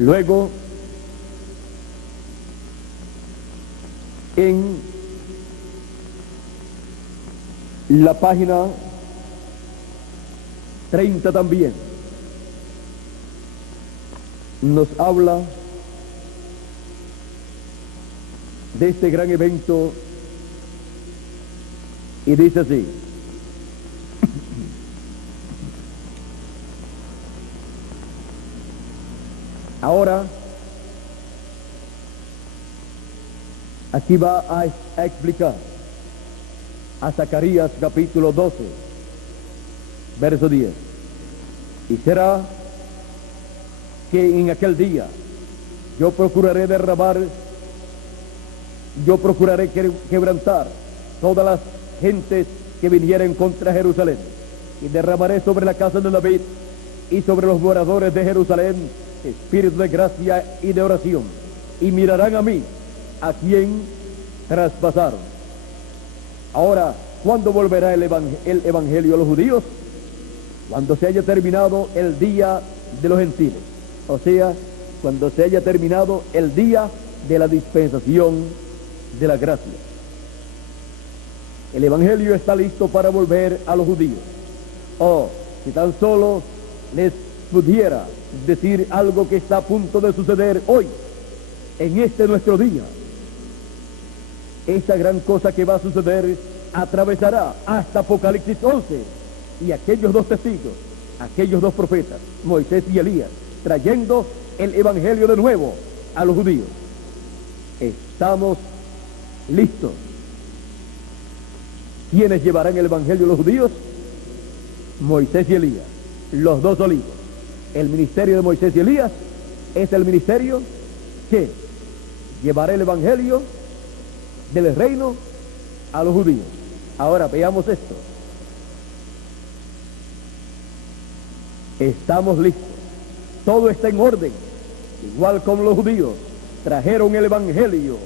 Luego, en la página 30 también nos habla de este gran evento y dice así: ahora aquí va a explicar a Zacarías capítulo 12, verso 10. Y será que en aquel día yo procuraré quebrantar todas las gentes que vinieren contra Jerusalén, y derramaré sobre la casa de David y sobre los moradores de Jerusalén espíritu de gracia y de oración, y mirarán a mí, a quien traspasaron. Ahora, ¿cuándo volverá el evangelio a los judíos? Cuando se haya terminado el día de los gentiles, o sea, cuando se haya terminado el día de la dispensación de la gracia. El evangelio está listo para volver a los judíos. Oh, si tan solo les pudiera decir algo que está a punto de suceder hoy, en este nuestro día. Esta gran cosa que va a suceder atravesará hasta Apocalipsis 11 y aquellos dos testigos, aquellos dos profetas, Moisés y Elías, trayendo el evangelio de nuevo a los judíos. Estamos listos. ¿Quiénes llevarán el evangelio a los judíos? Moisés y Elías, los dos olivos. El ministerio de Moisés y Elías es el ministerio que llevará el evangelio del reino a los judíos. Ahora veamos esto. Estamos listos. Todo está en orden. Igual como los judíos trajeron el evangelio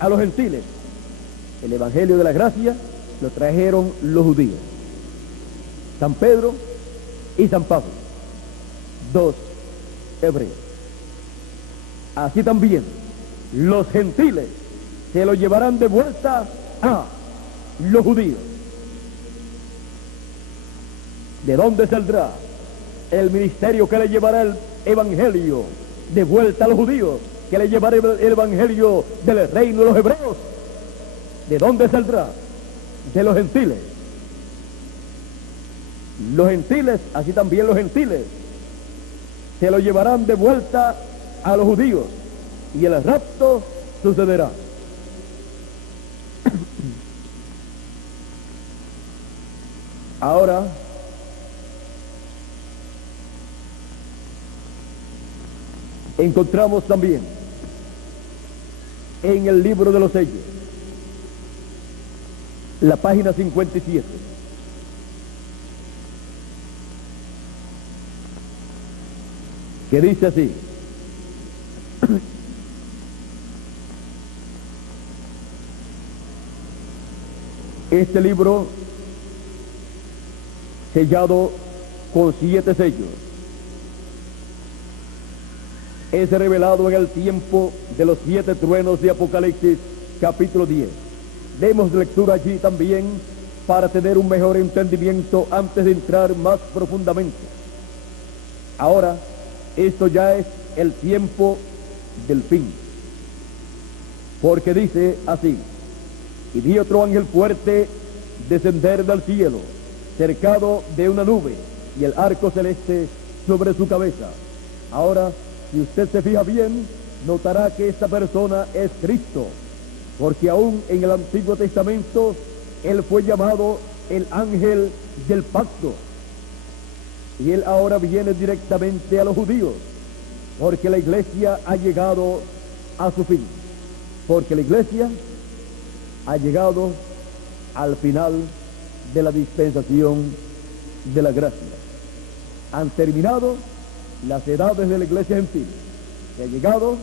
a los gentiles, el evangelio de la gracia lo trajeron los judíos. San Pedro y San Pablo, dos hebreos. Así también los gentiles se lo llevarán de vuelta a los judíos. ¿De dónde saldrá el ministerio que le llevará el evangelio de vuelta a los judíos? Que le llevará el evangelio del reino de los hebreos. ¿De dónde saldrá? De los gentiles. Los gentiles, así también los gentiles, se lo llevarán de vuelta a los judíos y el rapto sucederá. Ahora, encontramos también en el libro de los sellos, la página 57. Que dice así: este libro sellado con 7 sellos es revelado en el tiempo de los 7 truenos de Apocalipsis capítulo 10. Demos lectura allí también para tener un mejor entendimiento antes de entrar más profundamente. Ahora, esto ya es el tiempo del fin, porque dice así: y vi otro ángel fuerte descender del cielo, cercado de una nube, y el arco celeste sobre su cabeza. Ahora, si usted se fija bien, notará que esta persona es Cristo, porque aún en el Antiguo Testamento él fue llamado el ángel del pacto, y él ahora viene directamente a los judíos, porque la iglesia ha llegado a su fin, porque la iglesia ha llegado al final de la dispensación de la gracia. Han terminado las edades de la iglesia gentil, se ha llegado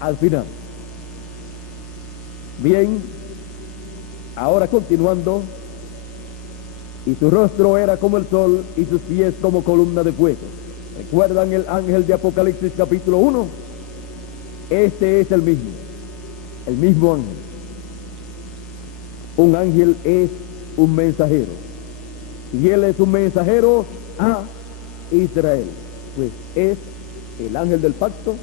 al final. Bien, ahora continuando: y su rostro era como el sol y sus pies como columna de fuego. ¿Recuerdan el ángel de Apocalipsis capítulo 1? Este es el mismo ángel. Un ángel es un mensajero, y él es un mensajero a Israel, pues es el ángel del pacto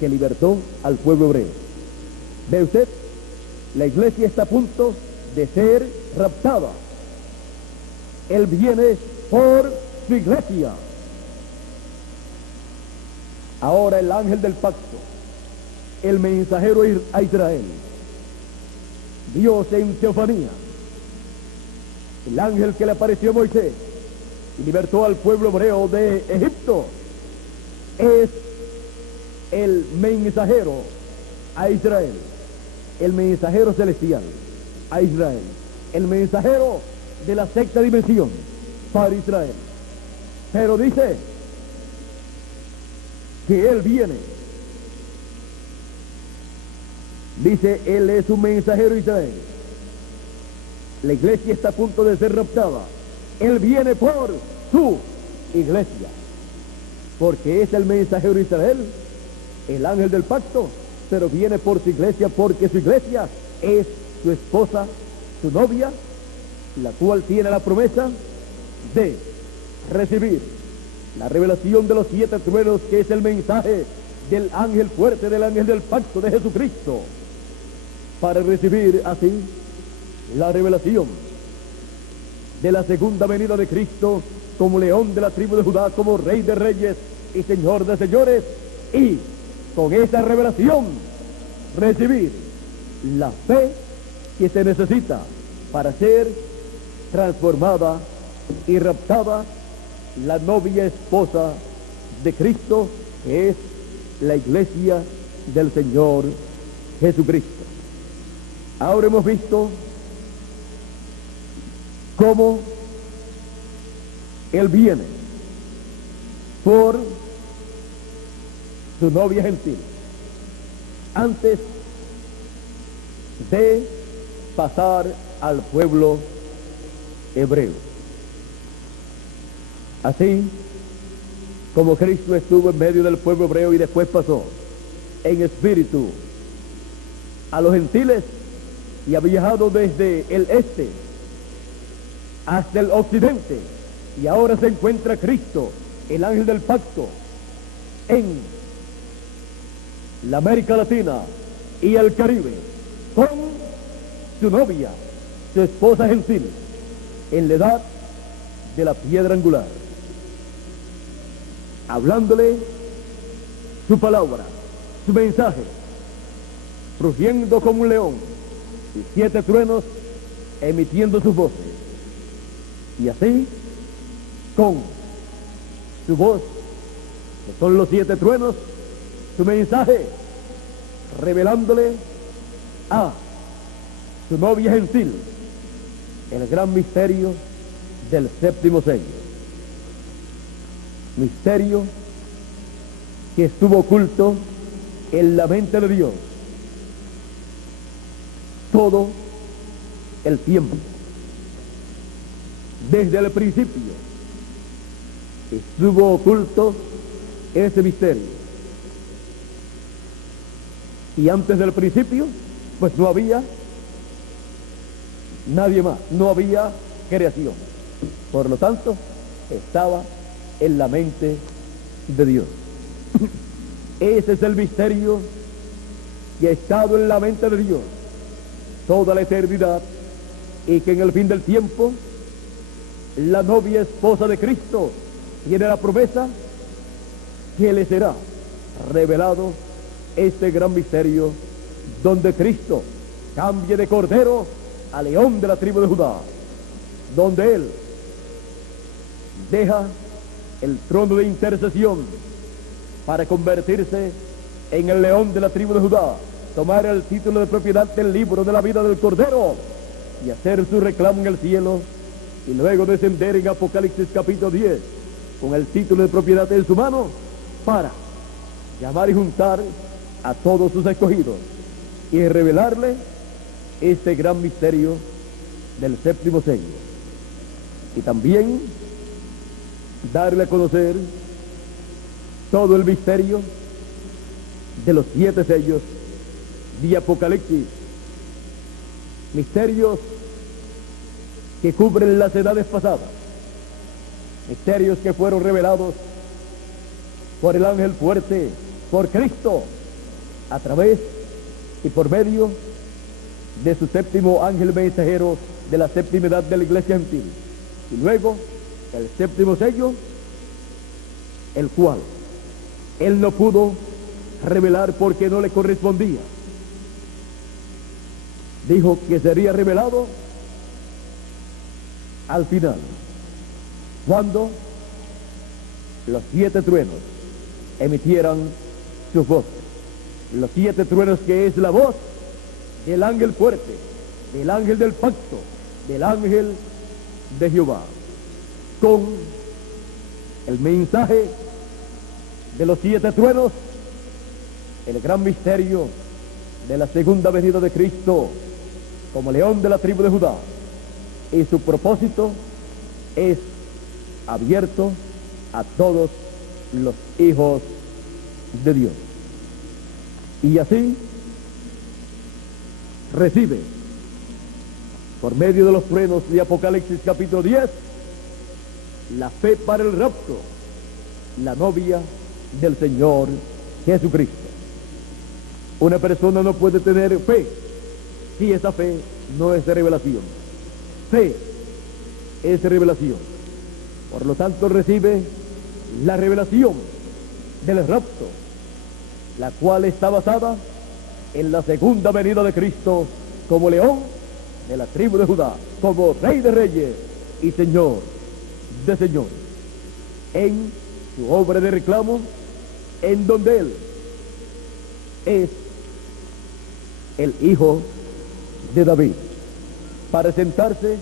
que libertó al pueblo hebreo. ¿Ve usted? La iglesia está a punto de ser raptada. Él viene por su iglesia. Ahora el ángel del pacto, el mensajero a Israel, Dios en teofanía, el ángel que le apareció a Moisés y libertó al pueblo hebreo de Egipto, es el mensajero a Israel, el mensajero celestial a Israel, el mensajero de la sexta dimensión para Israel. Pero dice que él viene, dice, él es un mensajero a Israel. La iglesia está a punto de ser raptada. Él viene por su iglesia, porque es el mensajero de Israel, el ángel del pacto, pero viene por su iglesia, porque su iglesia es su esposa, su novia, la cual tiene la promesa de recibir la revelación de los 7 truenos, que es el mensaje del ángel fuerte, del ángel del pacto de Jesucristo, para recibir así la revelación de la segunda venida de Cristo como león de la tribu de Judá, como rey de reyes y señor de señores, y con esa revelación recibir la fe que se necesita para ser transformada y raptada la novia esposa de Cristo, que es la iglesia del Señor Jesucristo. Ahora hemos visto cómo Él viene por su novia gentil antes de pasar al pueblo hebreo. Así como Cristo estuvo en medio del pueblo hebreo y después pasó en espíritu a los gentiles y ha viajado desde el este hasta el occidente, y ahora se encuentra Cristo, el ángel del pacto, en la América Latina y el Caribe, con su novia, su esposa gentil, en la edad de la piedra angular, hablándole su palabra, su mensaje, rugiendo como un león, y 7 truenos emitiendo sus voces. Y así, con su voz, que son los 7 truenos, su mensaje, revelándole a su novia gentil el gran misterio del séptimo sello. Misterio que estuvo oculto en la mente de Dios todo el tiempo. Desde el principio estuvo oculto ese misterio. Y antes del principio, pues no había nadie más, no había creación. Por lo tanto, estaba en la mente de Dios. Ese es el misterio que ha estado en la mente de Dios toda la eternidad, y que en el fin del tiempo la novia esposa de Cristo tiene la promesa que le será revelado este gran misterio, donde Cristo cambie de cordero a león de la tribu de Judá, donde Él deja el trono de intercesión para convertirse en el león de la tribu de Judá, tomar el título de propiedad del libro de la vida del Cordero y hacer su reclamo en el cielo, y luego descender en Apocalipsis capítulo 10 con el título de propiedad en su mano para llamar y juntar a todos sus escogidos y revelarle este gran misterio del séptimo sello, y también darle a conocer todo el misterio de los 7 sellos de Apocalipsis, misterios que cubren las edades pasadas, misterios que fueron revelados por el ángel fuerte, por Cristo, a través y por medio de su séptimo ángel mensajero de la séptima edad de la iglesia gentil, y luego el séptimo sello, el cual él no pudo revelar porque no le correspondía. Dijo que sería revelado al final, cuando los 7 truenos emitieran sus voces. Los 7 truenos, que es la voz del ángel fuerte, del ángel del pacto, del ángel de Jehová, con el mensaje de los 7 truenos, el gran misterio de la segunda venida de Cristo como león de la tribu de Judá, y su propósito es abierto a todos los hijos de Dios. Y así recibe, por medio de los truenos de Apocalipsis capítulo 10, la fe para el rapto, la novia del Señor Jesucristo. Una persona no puede tener fe si esa fe no es de revelación. Fe es revelación. Por lo tanto, recibe la revelación del rapto, la cual está basada en la segunda venida de Cristo como león de la tribu de Judá, como rey de reyes y señor de señores, en su obra de reclamo, en donde él es el hijo de David, para sentarse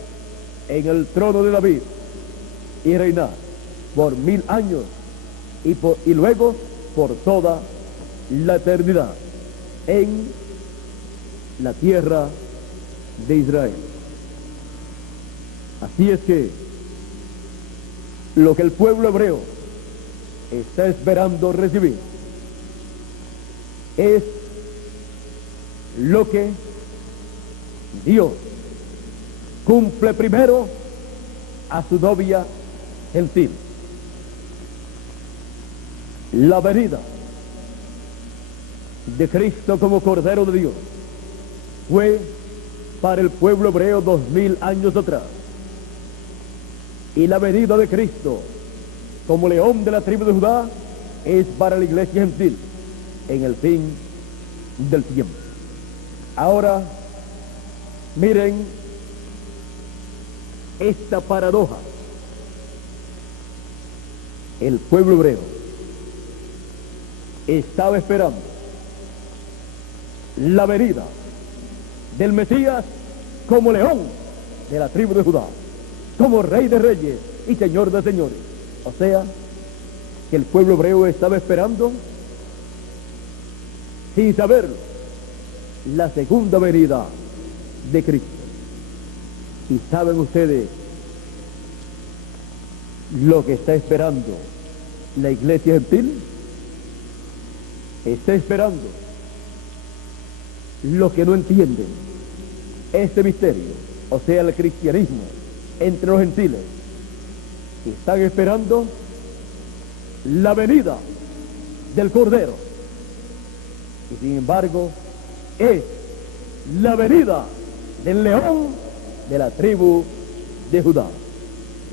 en el trono de David y reinar por 1000 años y luego por toda la eternidad en la tierra de Israel. Así es que lo que el pueblo hebreo está esperando recibir es lo que Dios cumple primero a su novia gentil. La venida de Cristo como Cordero de Dios fue para el pueblo hebreo 2000 años atrás, y la venida de Cristo como león de la tribu de Judá es para la iglesia gentil en el fin del tiempo. Ahora miren esta paradoja. El pueblo hebreo estaba esperando la venida del Mesías como león de la tribu de Judá, como rey de reyes y señor de señores. O sea, que el pueblo hebreo estaba esperando, sin saberlo, la segunda venida de Cristo. ¿Y saben ustedes lo que está esperando la iglesia gentil? Está esperando lo que no entienden este misterio, o sea, el cristianismo entre los gentiles. Están esperando la venida del Cordero, y sin embargo es la venida del león de la tribu de Judá,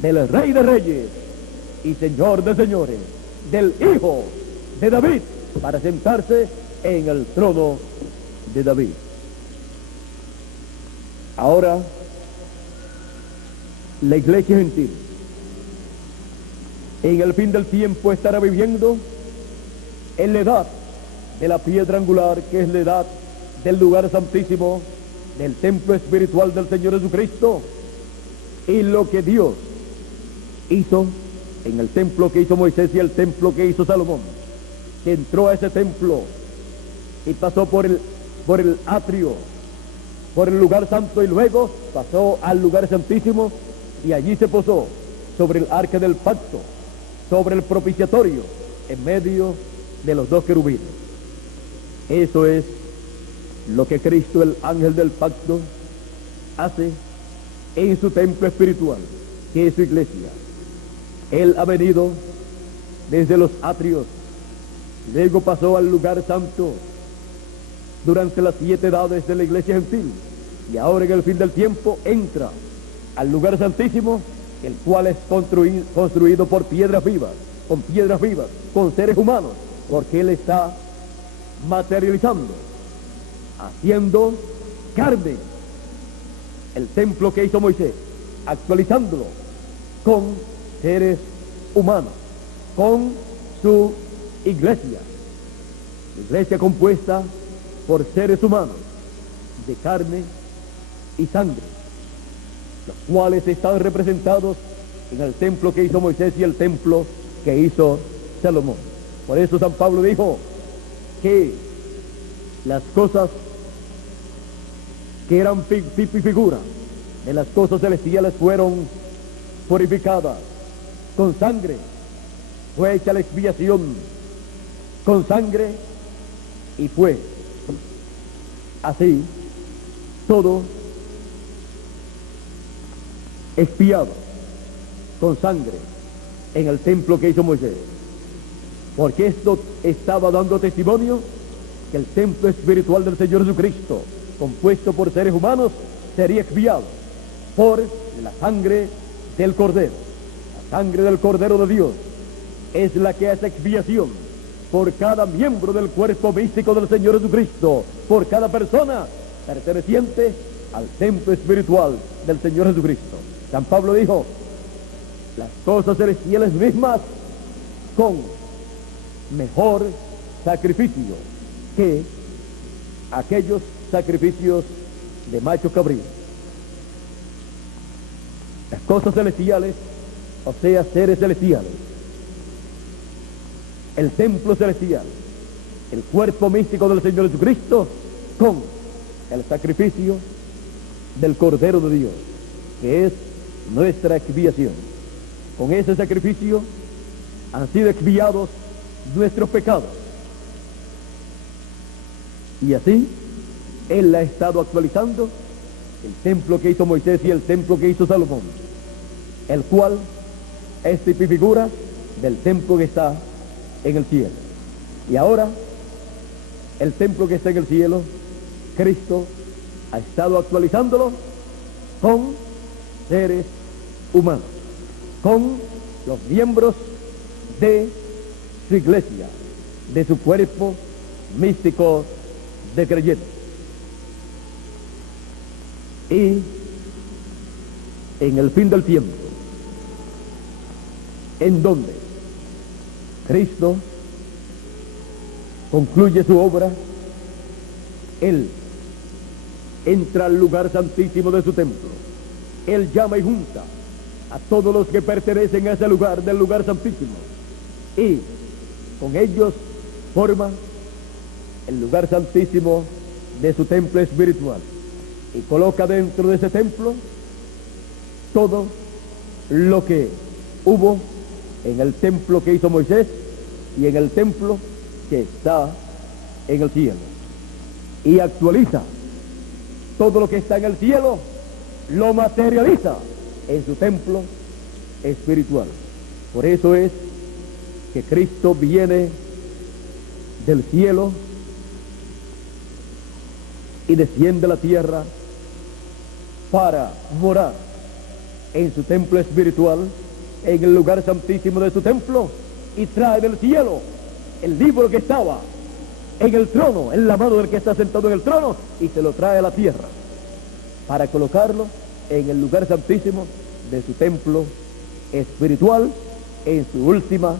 del rey de reyes y señor de señores, del hijo de David, para sentarse en el trono de David. Ahora la iglesia gentil en el fin del tiempo estará viviendo en la edad de la piedra angular, que es la edad del lugar santísimo, del templo espiritual del Señor Jesucristo, y lo que Dios hizo en el templo que hizo Moisés y el templo que hizo Salomón, que entró a ese templo y pasó por el atrio, por el lugar santo, y luego pasó al lugar santísimo, y allí se posó sobre el arca del pacto, sobre el propiciatorio, en medio de los dos querubines. Eso es lo que Cristo, el ángel del pacto, hace en su templo espiritual, que es su iglesia. Él ha venido desde los atrios, luego pasó al lugar santo durante las 7 edades de la iglesia gentil, y ahora en el fin del tiempo entra al lugar santísimo, el cual es construido por piedras vivas, con seres humanos, porque Él está materializando, haciendo carne el templo que hizo Moisés, actualizándolo con seres humanos, con su iglesia compuesta por seres humanos de carne y sangre, los cuales están representados en el templo que hizo Moisés y el templo que hizo Salomón. Por eso San Pablo dijo que las cosas que eran figura de las cosas celestiales fueron purificadas con sangre, fue hecha la expiación con sangre, y fue así todo expiado con sangre en el templo que hizo Moisés. porque esto estaba dando testimonio que el templo espiritual del Señor Jesucristo, compuesto por seres humanos, sería expiado por la sangre del Cordero. La sangre del Cordero de Dios es la que hace expiación por cada miembro del cuerpo místico del Señor Jesucristo, por cada persona perteneciente al templo espiritual del Señor Jesucristo. San Pablo dijo: las cosas celestiales mismas con mejor sacrificio que aquellos sacrificios de macho cabrío. Las cosas celestiales, o sea, seres celestiales, el templo celestial, el cuerpo místico del Señor Jesucristo, con el sacrificio del Cordero de Dios, que es nuestra expiación. Con ese sacrificio han sido expiados nuestros pecados. Y así Él ha estado actualizando el templo que hizo Moisés y el templo que hizo Salomón, el cual es tipo y figura del templo que está en el cielo. Y ahora, el templo que está en el cielo, Cristo ha estado actualizándolo con seres humanos, con los miembros de su iglesia, de su cuerpo místico de creyentes. Y en el fin del tiempo, en donde Cristo concluye su obra, Él entra al lugar santísimo de su templo. Él llama y junta a todos los que pertenecen a ese lugar, del lugar santísimo, y con ellos forma el lugar santísimo de su templo espiritual, y coloca dentro de ese templo todo lo que hubo en el templo que hizo Moisés y en el templo que está en el cielo, y actualiza todo lo que está en el cielo, lo materializa en su templo espiritual. Por eso es que Cristo viene del cielo y desciende a la tierra para morar en su templo espiritual, en el lugar santísimo de su templo, y trae del cielo el libro que estaba en el trono, en la mano del que está sentado en el trono, y se lo trae a la tierra para colocarlo en el lugar santísimo de su templo espiritual en su última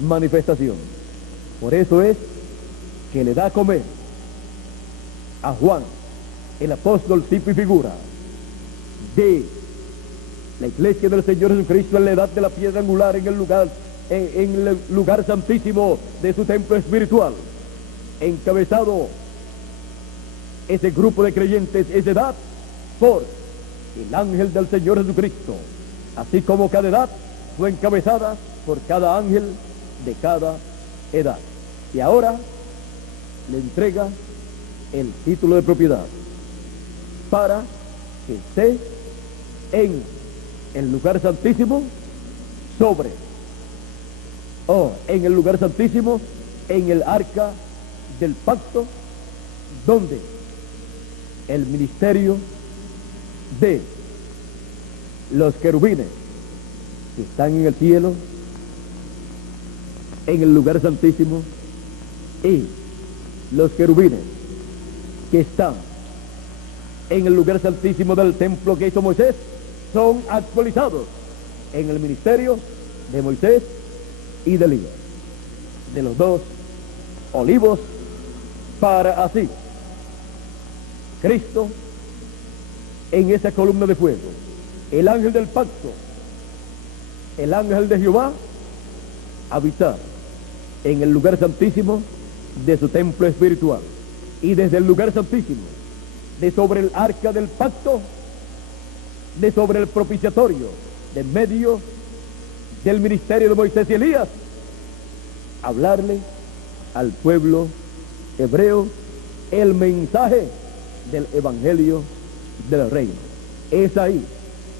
manifestación. Por eso es que le da a comer a Juan, el apóstol, tipo y figura de la iglesia del Señor Jesucristo, en la edad de la piedra angular, en el lugar santísimo de su templo espiritual, encabezado ese grupo de creyentes, esa edad, por el ángel del Señor Jesucristo, así como cada edad fue encabezada por cada ángel de cada edad. Y ahora le entrega el título de propiedad para que esté en el lugar santísimo en el lugar santísimo, en el arca del pacto, donde el ministerio de los querubines que están en el cielo, en el lugar santísimo, y los querubines que están en el lugar santísimo del templo que hizo Moisés, son actualizados en el ministerio de Moisés y de Elías, de los dos olivos, para así Cristo en esa columna de fuego, el ángel del pacto, el ángel de Jehová, habitar en el lugar santísimo de su templo espiritual, y desde el lugar santísimo, de sobre el arca del pacto, de sobre el propiciatorio, de medio del ministerio de Moisés y Elías, hablarle al pueblo hebreo el mensaje del evangelio del reino. Es ahí,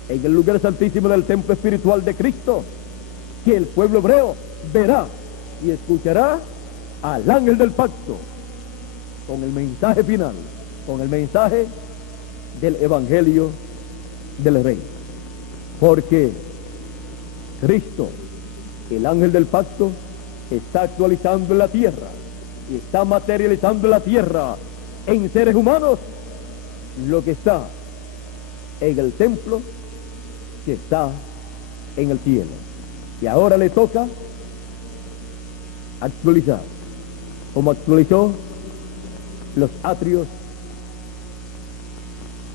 en el lugar santísimo del templo espiritual de Cristo, que el pueblo hebreo verá y escuchará al ángel del pacto con el mensaje final, con el mensaje del evangelio del rey. Porque Cristo, el ángel del pacto, está actualizando en la tierra y está materializando en la tierra en seres humanos lo que está en el templo que está en el cielo. Y ahora le toca actualizar, como actualizó los atrios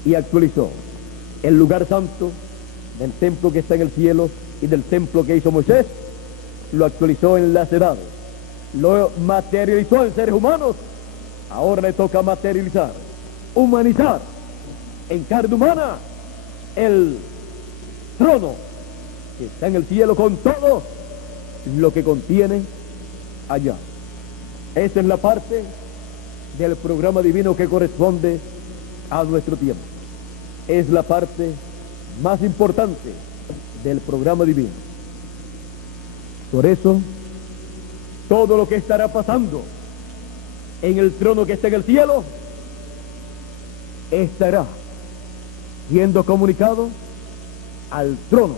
y actualizó el lugar santo del templo que está en el cielo y del templo que hizo Moisés, lo actualizó en las edades, lo materializó en seres humanos. Ahora le toca materializar, humanizar en carne humana el trono que está en el cielo con todo lo que contiene allá. Esa es la parte del programa divino que corresponde a nuestro tiempo. Es la parte más importante del programa divino. Por eso, todo lo que estará pasando en el trono que está en el cielo estará siendo comunicado al trono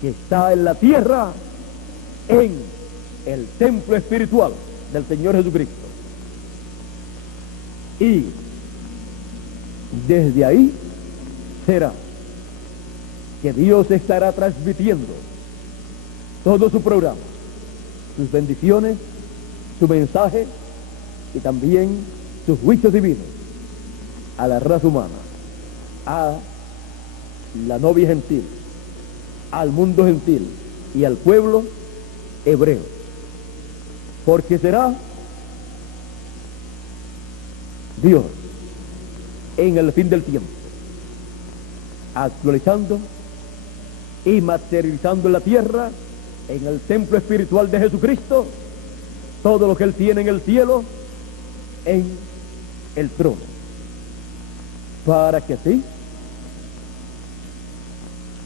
que está en la tierra, en el templo espiritual del Señor Jesucristo. Y desde ahí será que Dios estará transmitiendo todo su programa, sus bendiciones, su mensaje y también sus juicios divinos a la raza humana, a la novia gentil, al mundo gentil y al pueblo hebreo. Porque será Dios en el fin del tiempo actualizando y materializando en la tierra, en el templo espiritual de Jesucristo, todo lo que Él tiene en el cielo, en el trono, para que así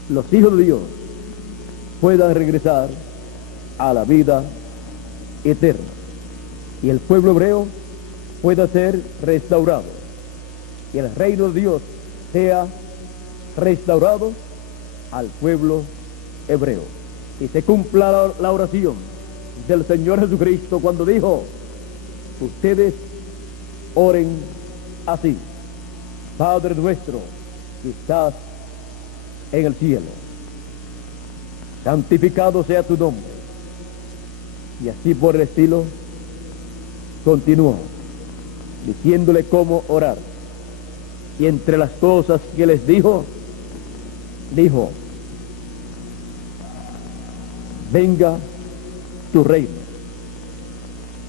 los hijos de Dios puedan regresar a la vida eterna y el pueblo hebreo pueda ser restaurado y el reino de Dios sea restaurado al pueblo hebreo, y se cumpla la oración del Señor Jesucristo cuando dijo: ustedes oren así: Padre nuestro que estás en el cielo, santificado sea tu nombre. Y así por el estilo continuó diciéndole cómo orar, y entre las cosas que les dijo, venga tu reino,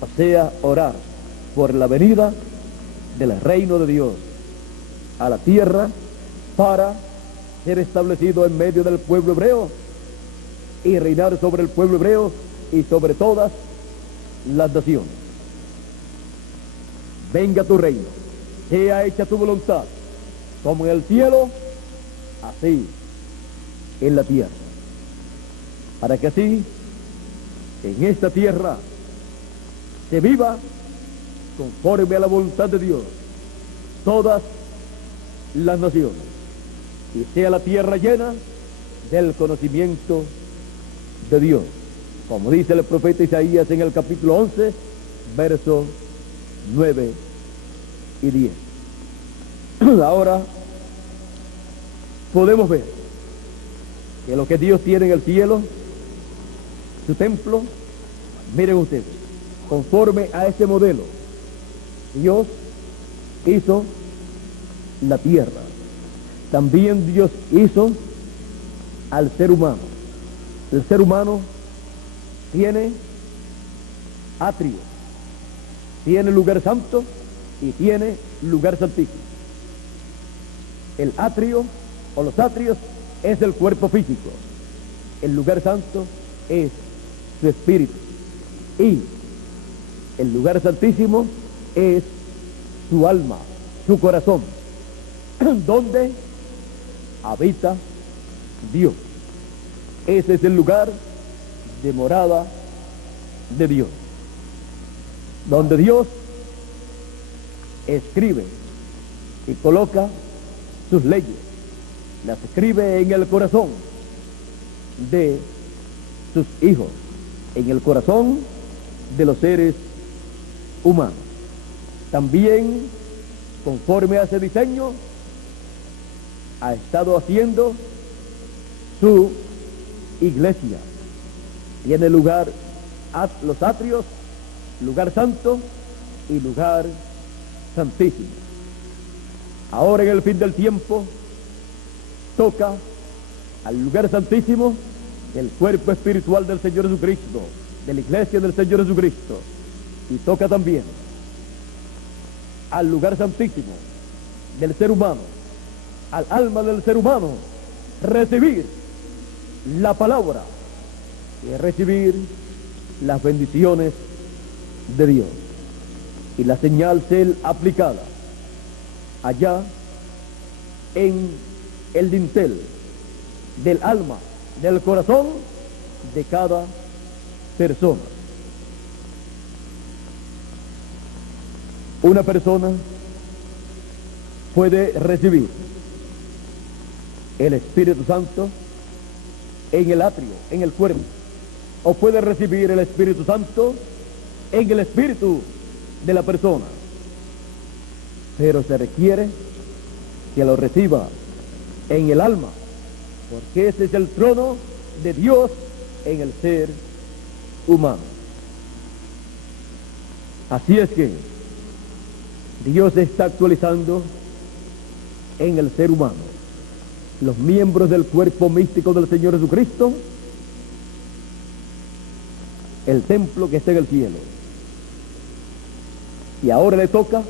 o sea, orar por la venida del reino de Dios a la tierra para ser establecido en medio del pueblo hebreo y reinar sobre el pueblo hebreo y sobre todas las naciones. Venga tu reino, sea hecha tu voluntad, como en el cielo, así en la tierra, para que así en esta tierra se viva conforme a la voluntad de Dios todas las naciones, y sea la tierra llena del conocimiento de Dios, como dice el profeta Isaías en el capítulo 11, versos 9 y 10. Ahora podemos ver que lo que Dios tiene en el cielo, su templo, miren ustedes, conforme a ese modelo, Dios hizo la tierra. También Dios hizo al ser humano. El ser humano tiene atrio, tiene lugar santo y tiene lugar santísimo. El atrio o los atrios es el cuerpo físico, el lugar santo es su espíritu y el lugar santísimo es su alma, su corazón, donde habita Dios. Ese es el lugar de morada de Dios, donde Dios escribe y coloca sus leyes, las escribe en el corazón de sus hijos, en el corazón de los seres humanos. También, conforme a ese diseño, ha estado haciendo su iglesia. Tiene lugar, los atrios, lugar santo y lugar santísimo. Ahora, en el fin del tiempo, toca al lugar santísimo el cuerpo espiritual del Señor Jesucristo, de la iglesia del Señor Jesucristo, y toca también al lugar santísimo del ser humano, al alma del ser humano, recibir la palabra y recibir las bendiciones de Dios. Y la señal ser aplicada allá en el dintel del alma, del corazón de cada persona. Una persona puede recibir el Espíritu Santo en el atrio, en el cuerpo, o puede recibir el Espíritu Santo en el espíritu de la persona, pero se requiere que lo reciba en el alma, porque ese es el trono de Dios en el ser humano. Así es que Dios está actualizando en el ser humano los miembros del cuerpo místico del Señor Jesucristo, el templo que está en el cielo. Y ahora le toca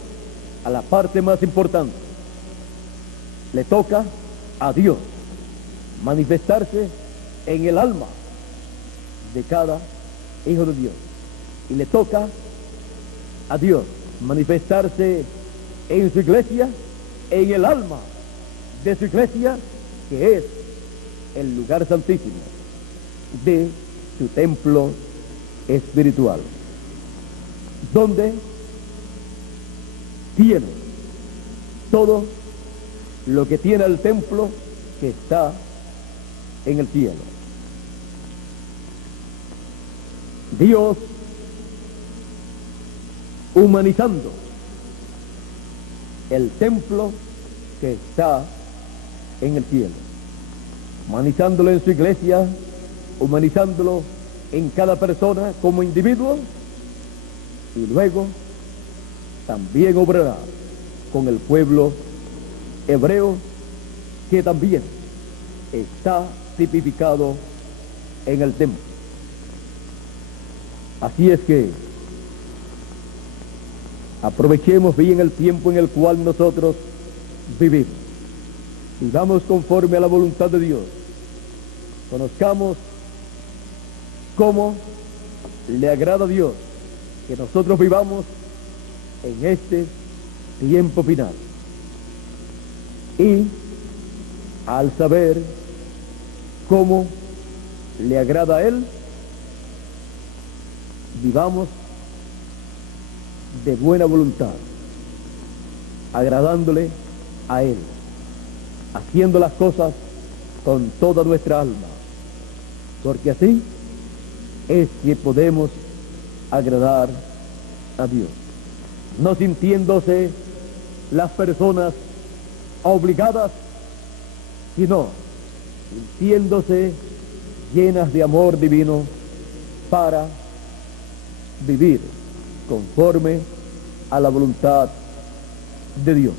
a la parte más importante, le toca a Dios manifestarse en el alma de cada hijo de Dios, y le toca a Dios manifestarse en su iglesia, en el alma de su iglesia, que es el lugar santísimo de su templo espiritual, donde tiene todo lo que tiene el templo que está en el cielo. Dios humanizando el templo que está en el cielo, humanizándolo en su iglesia, humanizándolo en cada persona como individuo, y luego también obrará con el pueblo hebreo, que también está tipificado en el templo. Así es que aprovechemos bien el tiempo en el cual nosotros vivimos. Vivamos conforme a la voluntad de Dios. Conozcamos cómo le agrada a Dios que nosotros vivamos en este tiempo final. Y al saber cómo le agrada a Él, vivamos de buena voluntad, agradándole a Él, haciendo las cosas con toda nuestra alma, porque así es que podemos agradar a Dios, no sintiéndose las personas obligadas, sino sintiéndose llenas de amor divino para vivir conforme a la voluntad de Dios.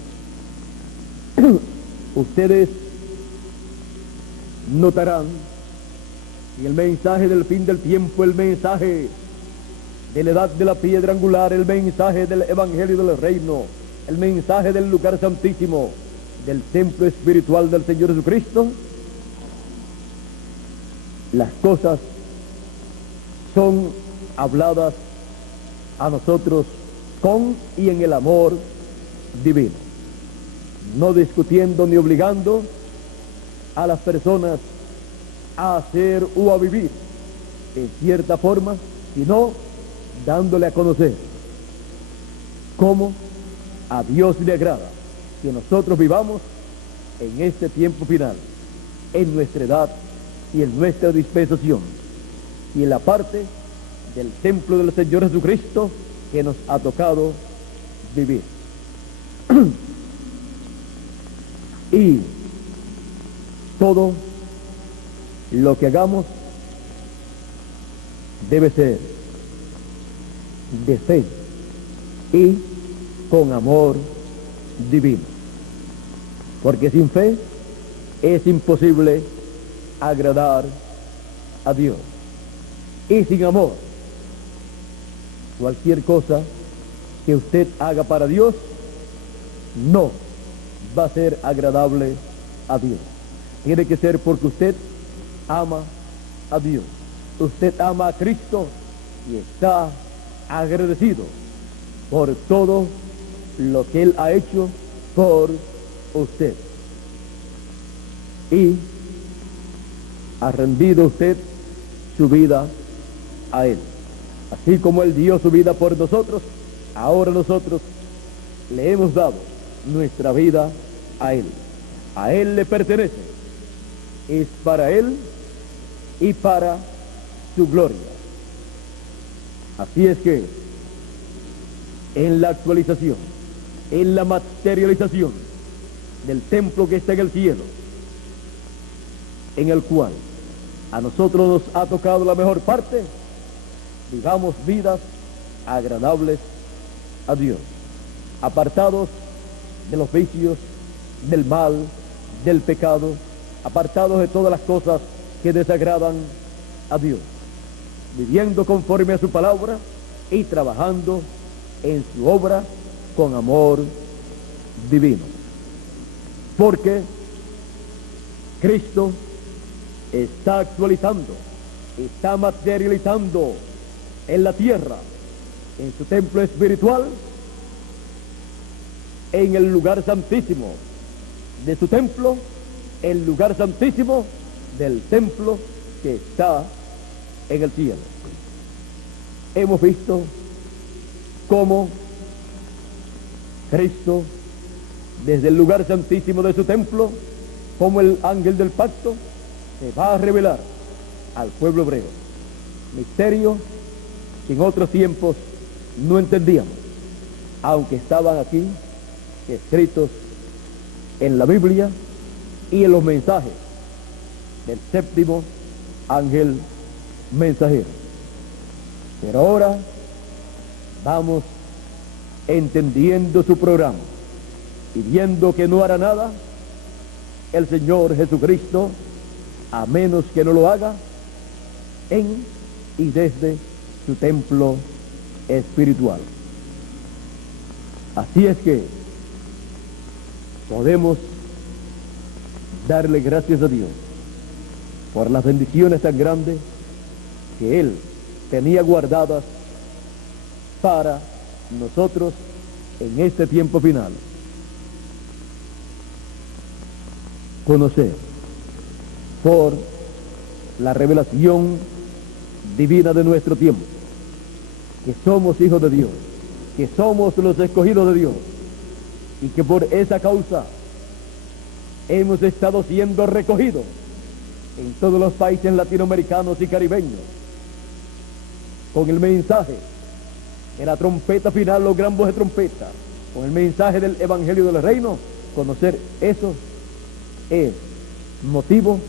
Ustedes notarán en el mensaje del fin del tiempo, el mensaje de la edad de la piedra angular, el mensaje del evangelio del reino, el mensaje del lugar santísimo, del templo espiritual del Señor Jesucristo, las cosas son habladas a nosotros con y en el amor divino, no discutiendo ni obligando a las personas a hacer o a vivir en cierta forma, sino dándole a conocer cómo a Dios le agrada que nosotros vivamos en este tiempo final, en nuestra edad y en nuestra dispensación, y en la parte del templo del Señor Jesucristo que nos ha tocado vivir. Y todo lo que hagamos debe ser de fe y con amor divino, porque sin fe es imposible agradar a Dios, y sin amor cualquier cosa que usted haga para Dios no va a ser agradable a Dios. Tiene que ser porque usted ama a Dios, usted ama a Cristo y está agradecido por todo lo que Él ha hecho por usted, y ha rendido usted su vida a Él. Así como Él dio su vida por nosotros, ahora nosotros le hemos dado nuestra vida a Él. A Él le pertenece, es para Él y para su gloria. Así es que en la actualización, en la materialización del templo que está en el cielo, en el cual a nosotros nos ha tocado la mejor parte, vivamos vidas agradables a Dios, apartados de los vicios, del mal, del pecado, apartados de todas las cosas que desagradan a Dios, viviendo conforme a su palabra y trabajando en su obra con amor divino, porque Cristo está actualizando, está materializando en la tierra, en su templo espiritual, en el lugar santísimo de su templo, el lugar santísimo del templo que está en el cielo. Hemos visto cómo Cristo, desde el lugar santísimo de su templo, como el ángel del pacto, se va a revelar al pueblo hebreo. Misterio que en otros tiempos no entendíamos, aunque estaban aquí escritos en la Biblia y en los mensajes del séptimo ángel mensajero. Pero ahora vamos entendiendo su programa y viendo que no hará nada el Señor Jesucristo a menos que no lo haga en y desde su templo espiritual. Así es que podemos darle gracias a Dios por las bendiciones tan grandes que Él tenía guardadas para nosotros en este tiempo final. Conocer por la revelación divina de nuestro tiempo que somos hijos de Dios, que somos los escogidos de Dios, y que por esa causa hemos estado siendo recogidos en todos los países latinoamericanos y caribeños con el mensaje de la trompeta final, los gran voz de trompeta, con el mensaje del evangelio del reino. Conocer eso es motivo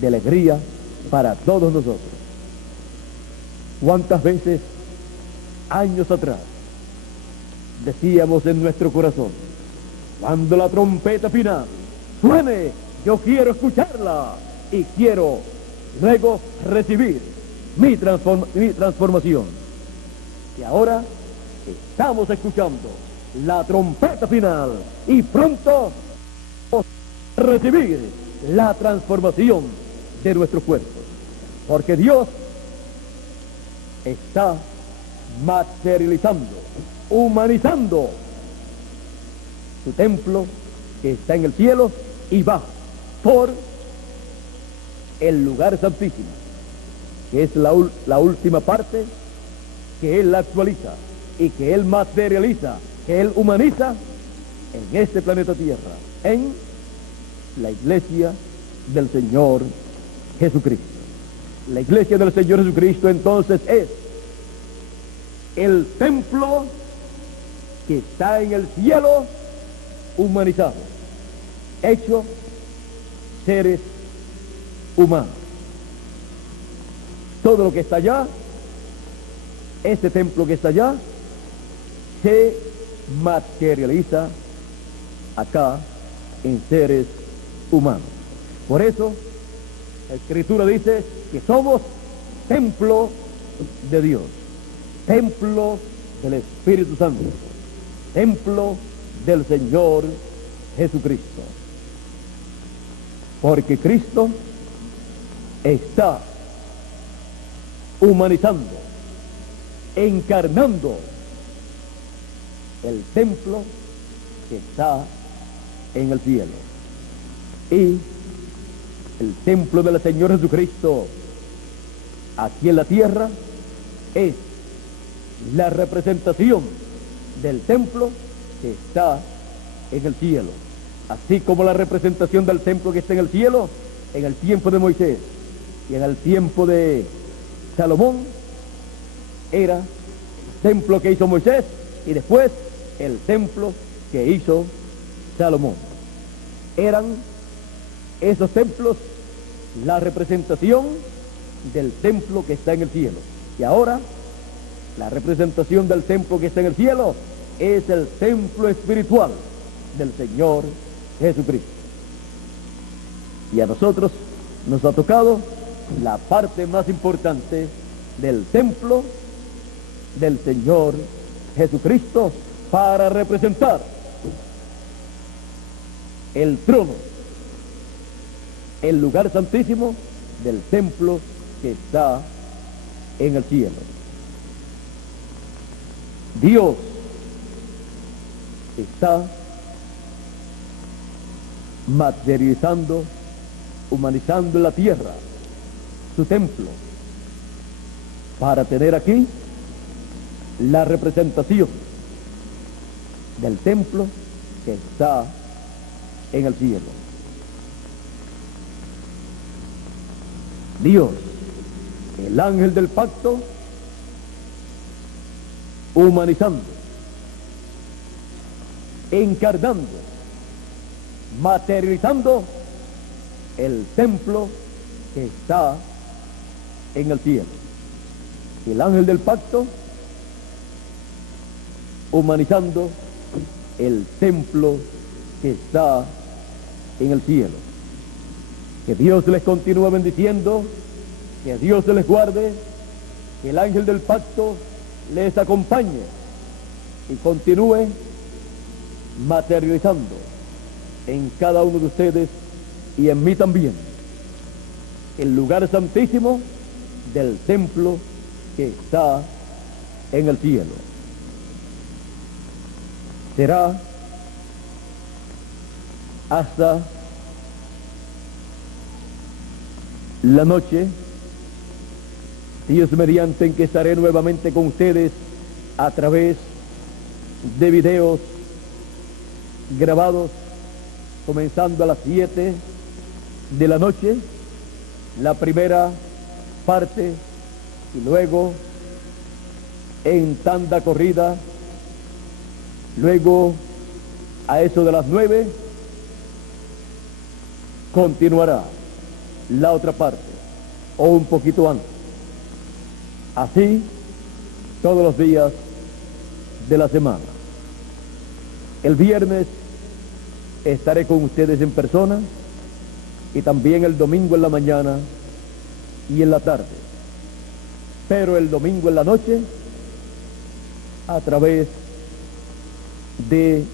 de alegría para todos nosotros. ¿Cuántas veces años atrás decíamos en nuestro corazón, cuando la trompeta final suene, yo quiero escucharla y quiero luego recibir mi transformación? Y ahora estamos escuchando la trompeta final y pronto vamos a recibir la transformación de nuestros cuerpos, porque Dios está materializando, humanizando su templo que está en el cielo y va por el lugar santísimo, que es la última parte que Él actualiza y que Él materializa, que Él humaniza en este planeta Tierra, en la iglesia del Señor Jesucristo. La iglesia del Señor Jesucristo entonces es el templo que está en el cielo humanizado, hecho seres humanos. Todo lo que está allá, este templo que está allá, se materializa acá en seres humanos. Por eso la Escritura dice que somos templo de Dios, templo del Espíritu Santo, templo del Señor Jesucristo. Porque Cristo está humanizando, encarnando el templo que está en el cielo. Y el templo del Señor Jesucristo aquí en la tierra es la representación del templo que está en el cielo, así como la representación del templo que está en el cielo en el tiempo de Moisés y en el tiempo de Salomón era el templo que hizo Moisés y después el templo que hizo Salomón. Eran esos templos la representación del templo que está en el cielo. Y ahora la representación del templo que está en el cielo es el templo espiritual del Señor Jesucristo. Y a nosotros nos ha tocado la parte más importante del templo del Señor Jesucristo para representar el trono, el lugar santísimo del templo que está en el cielo. Dios está materializando, humanizando en la tierra su templo para tener aquí la representación del templo que está en el cielo. Dios, el ángel del pacto, humanizando, encarnando, materializando el templo que está en el cielo. El ángel del pacto humanizando el templo que está en el cielo. Que Dios les continúe bendiciendo, que Dios les guarde, que el ángel del pacto les acompañe y continúe materializando en cada uno de ustedes y en mí también el lugar santísimo del templo que está en el cielo. Será hasta la noche, Dios mediante, en que estaré nuevamente con ustedes a través de videos grabados comenzando a las 7 de la noche, la primera parte, y luego en tanda corrida, luego a eso de las 9 continuará la otra parte, o un poquito antes. Así todos los días de la semana. El viernes estaré con ustedes en persona y también el domingo en la mañana y en la tarde. Pero el domingo en la noche a través de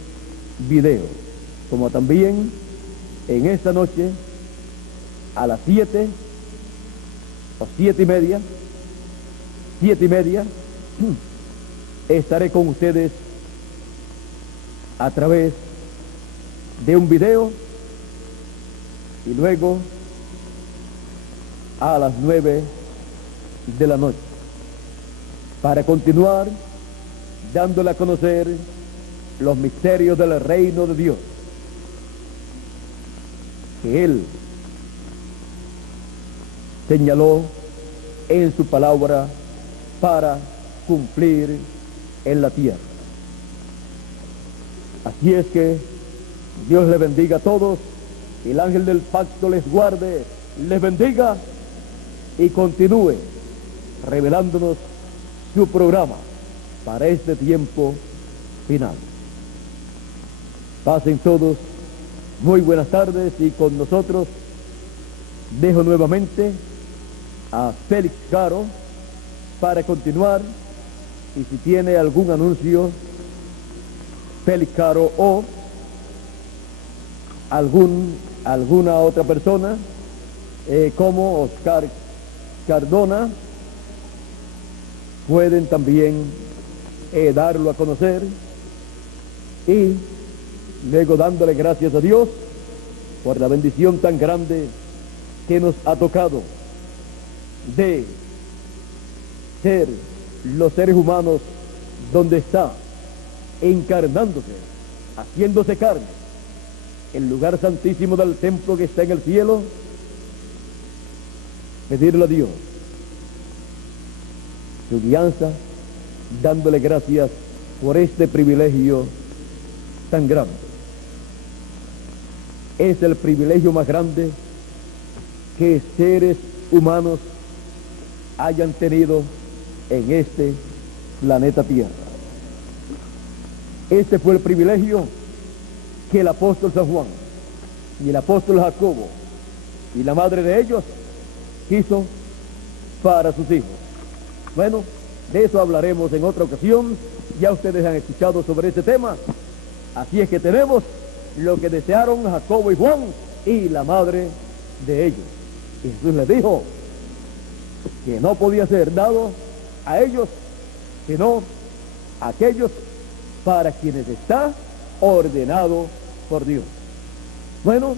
video, como también en esta noche a las 7 o 7:30, estaré con ustedes a través de un video y luego a las 9 de la noche. para continuar dándole a conocer los misterios del reino de Dios que Él señaló en su palabra para cumplir en la tierra. Así es que Dios les bendiga a todos, el ángel del pacto les guarde, les bendiga y continúe revelándonos su programa para este tiempo final. Pasen todos muy buenas tardes, y con nosotros dejo nuevamente a Félix Caro para continuar, y si tiene algún anuncio, Félix Caro o alguna otra persona como Oscar Cardona, pueden también darlo a conocer, y luego dándole gracias a Dios por la bendición tan grande que nos ha tocado de ser los seres humanos donde está encarnándose, haciéndose carne, el lugar santísimo del templo que está en el cielo. Pedirle a Dios su guianza, dándole gracias por este privilegio tan grande. Es el privilegio más grande que seres humanos hayan tenido en este planeta Tierra. Este fue el privilegio que el apóstol San Juan y el apóstol Jacobo y la madre de ellos quiso para sus hijos. Bueno, de eso hablaremos en otra ocasión. Ya ustedes han escuchado sobre este tema. Así es que tenemos lo que desearon Jacobo y Juan y la madre de ellos. Y Jesús les dijo que no podía ser dado a ellos, sino a aquellos para quienes está ordenado por Dios. Bueno,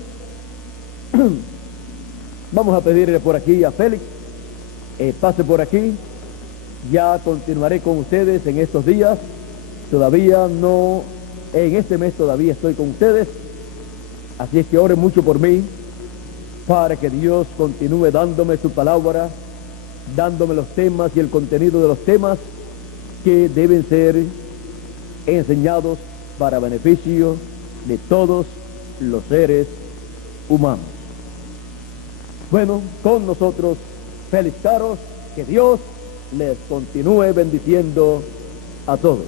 vamos a pedirle por aquí a Félix, pase por aquí. Ya continuaré con ustedes en estos días. Todavía no, en este mes todavía estoy con ustedes. Así es que oren mucho por mí, para que Dios continúe dándome su palabra, dándome los temas y el contenido de los temas que deben ser enseñados para beneficio de todos los seres humanos. Bueno, con nosotros Félix Caro, que Dios les continúe bendiciendo a todos.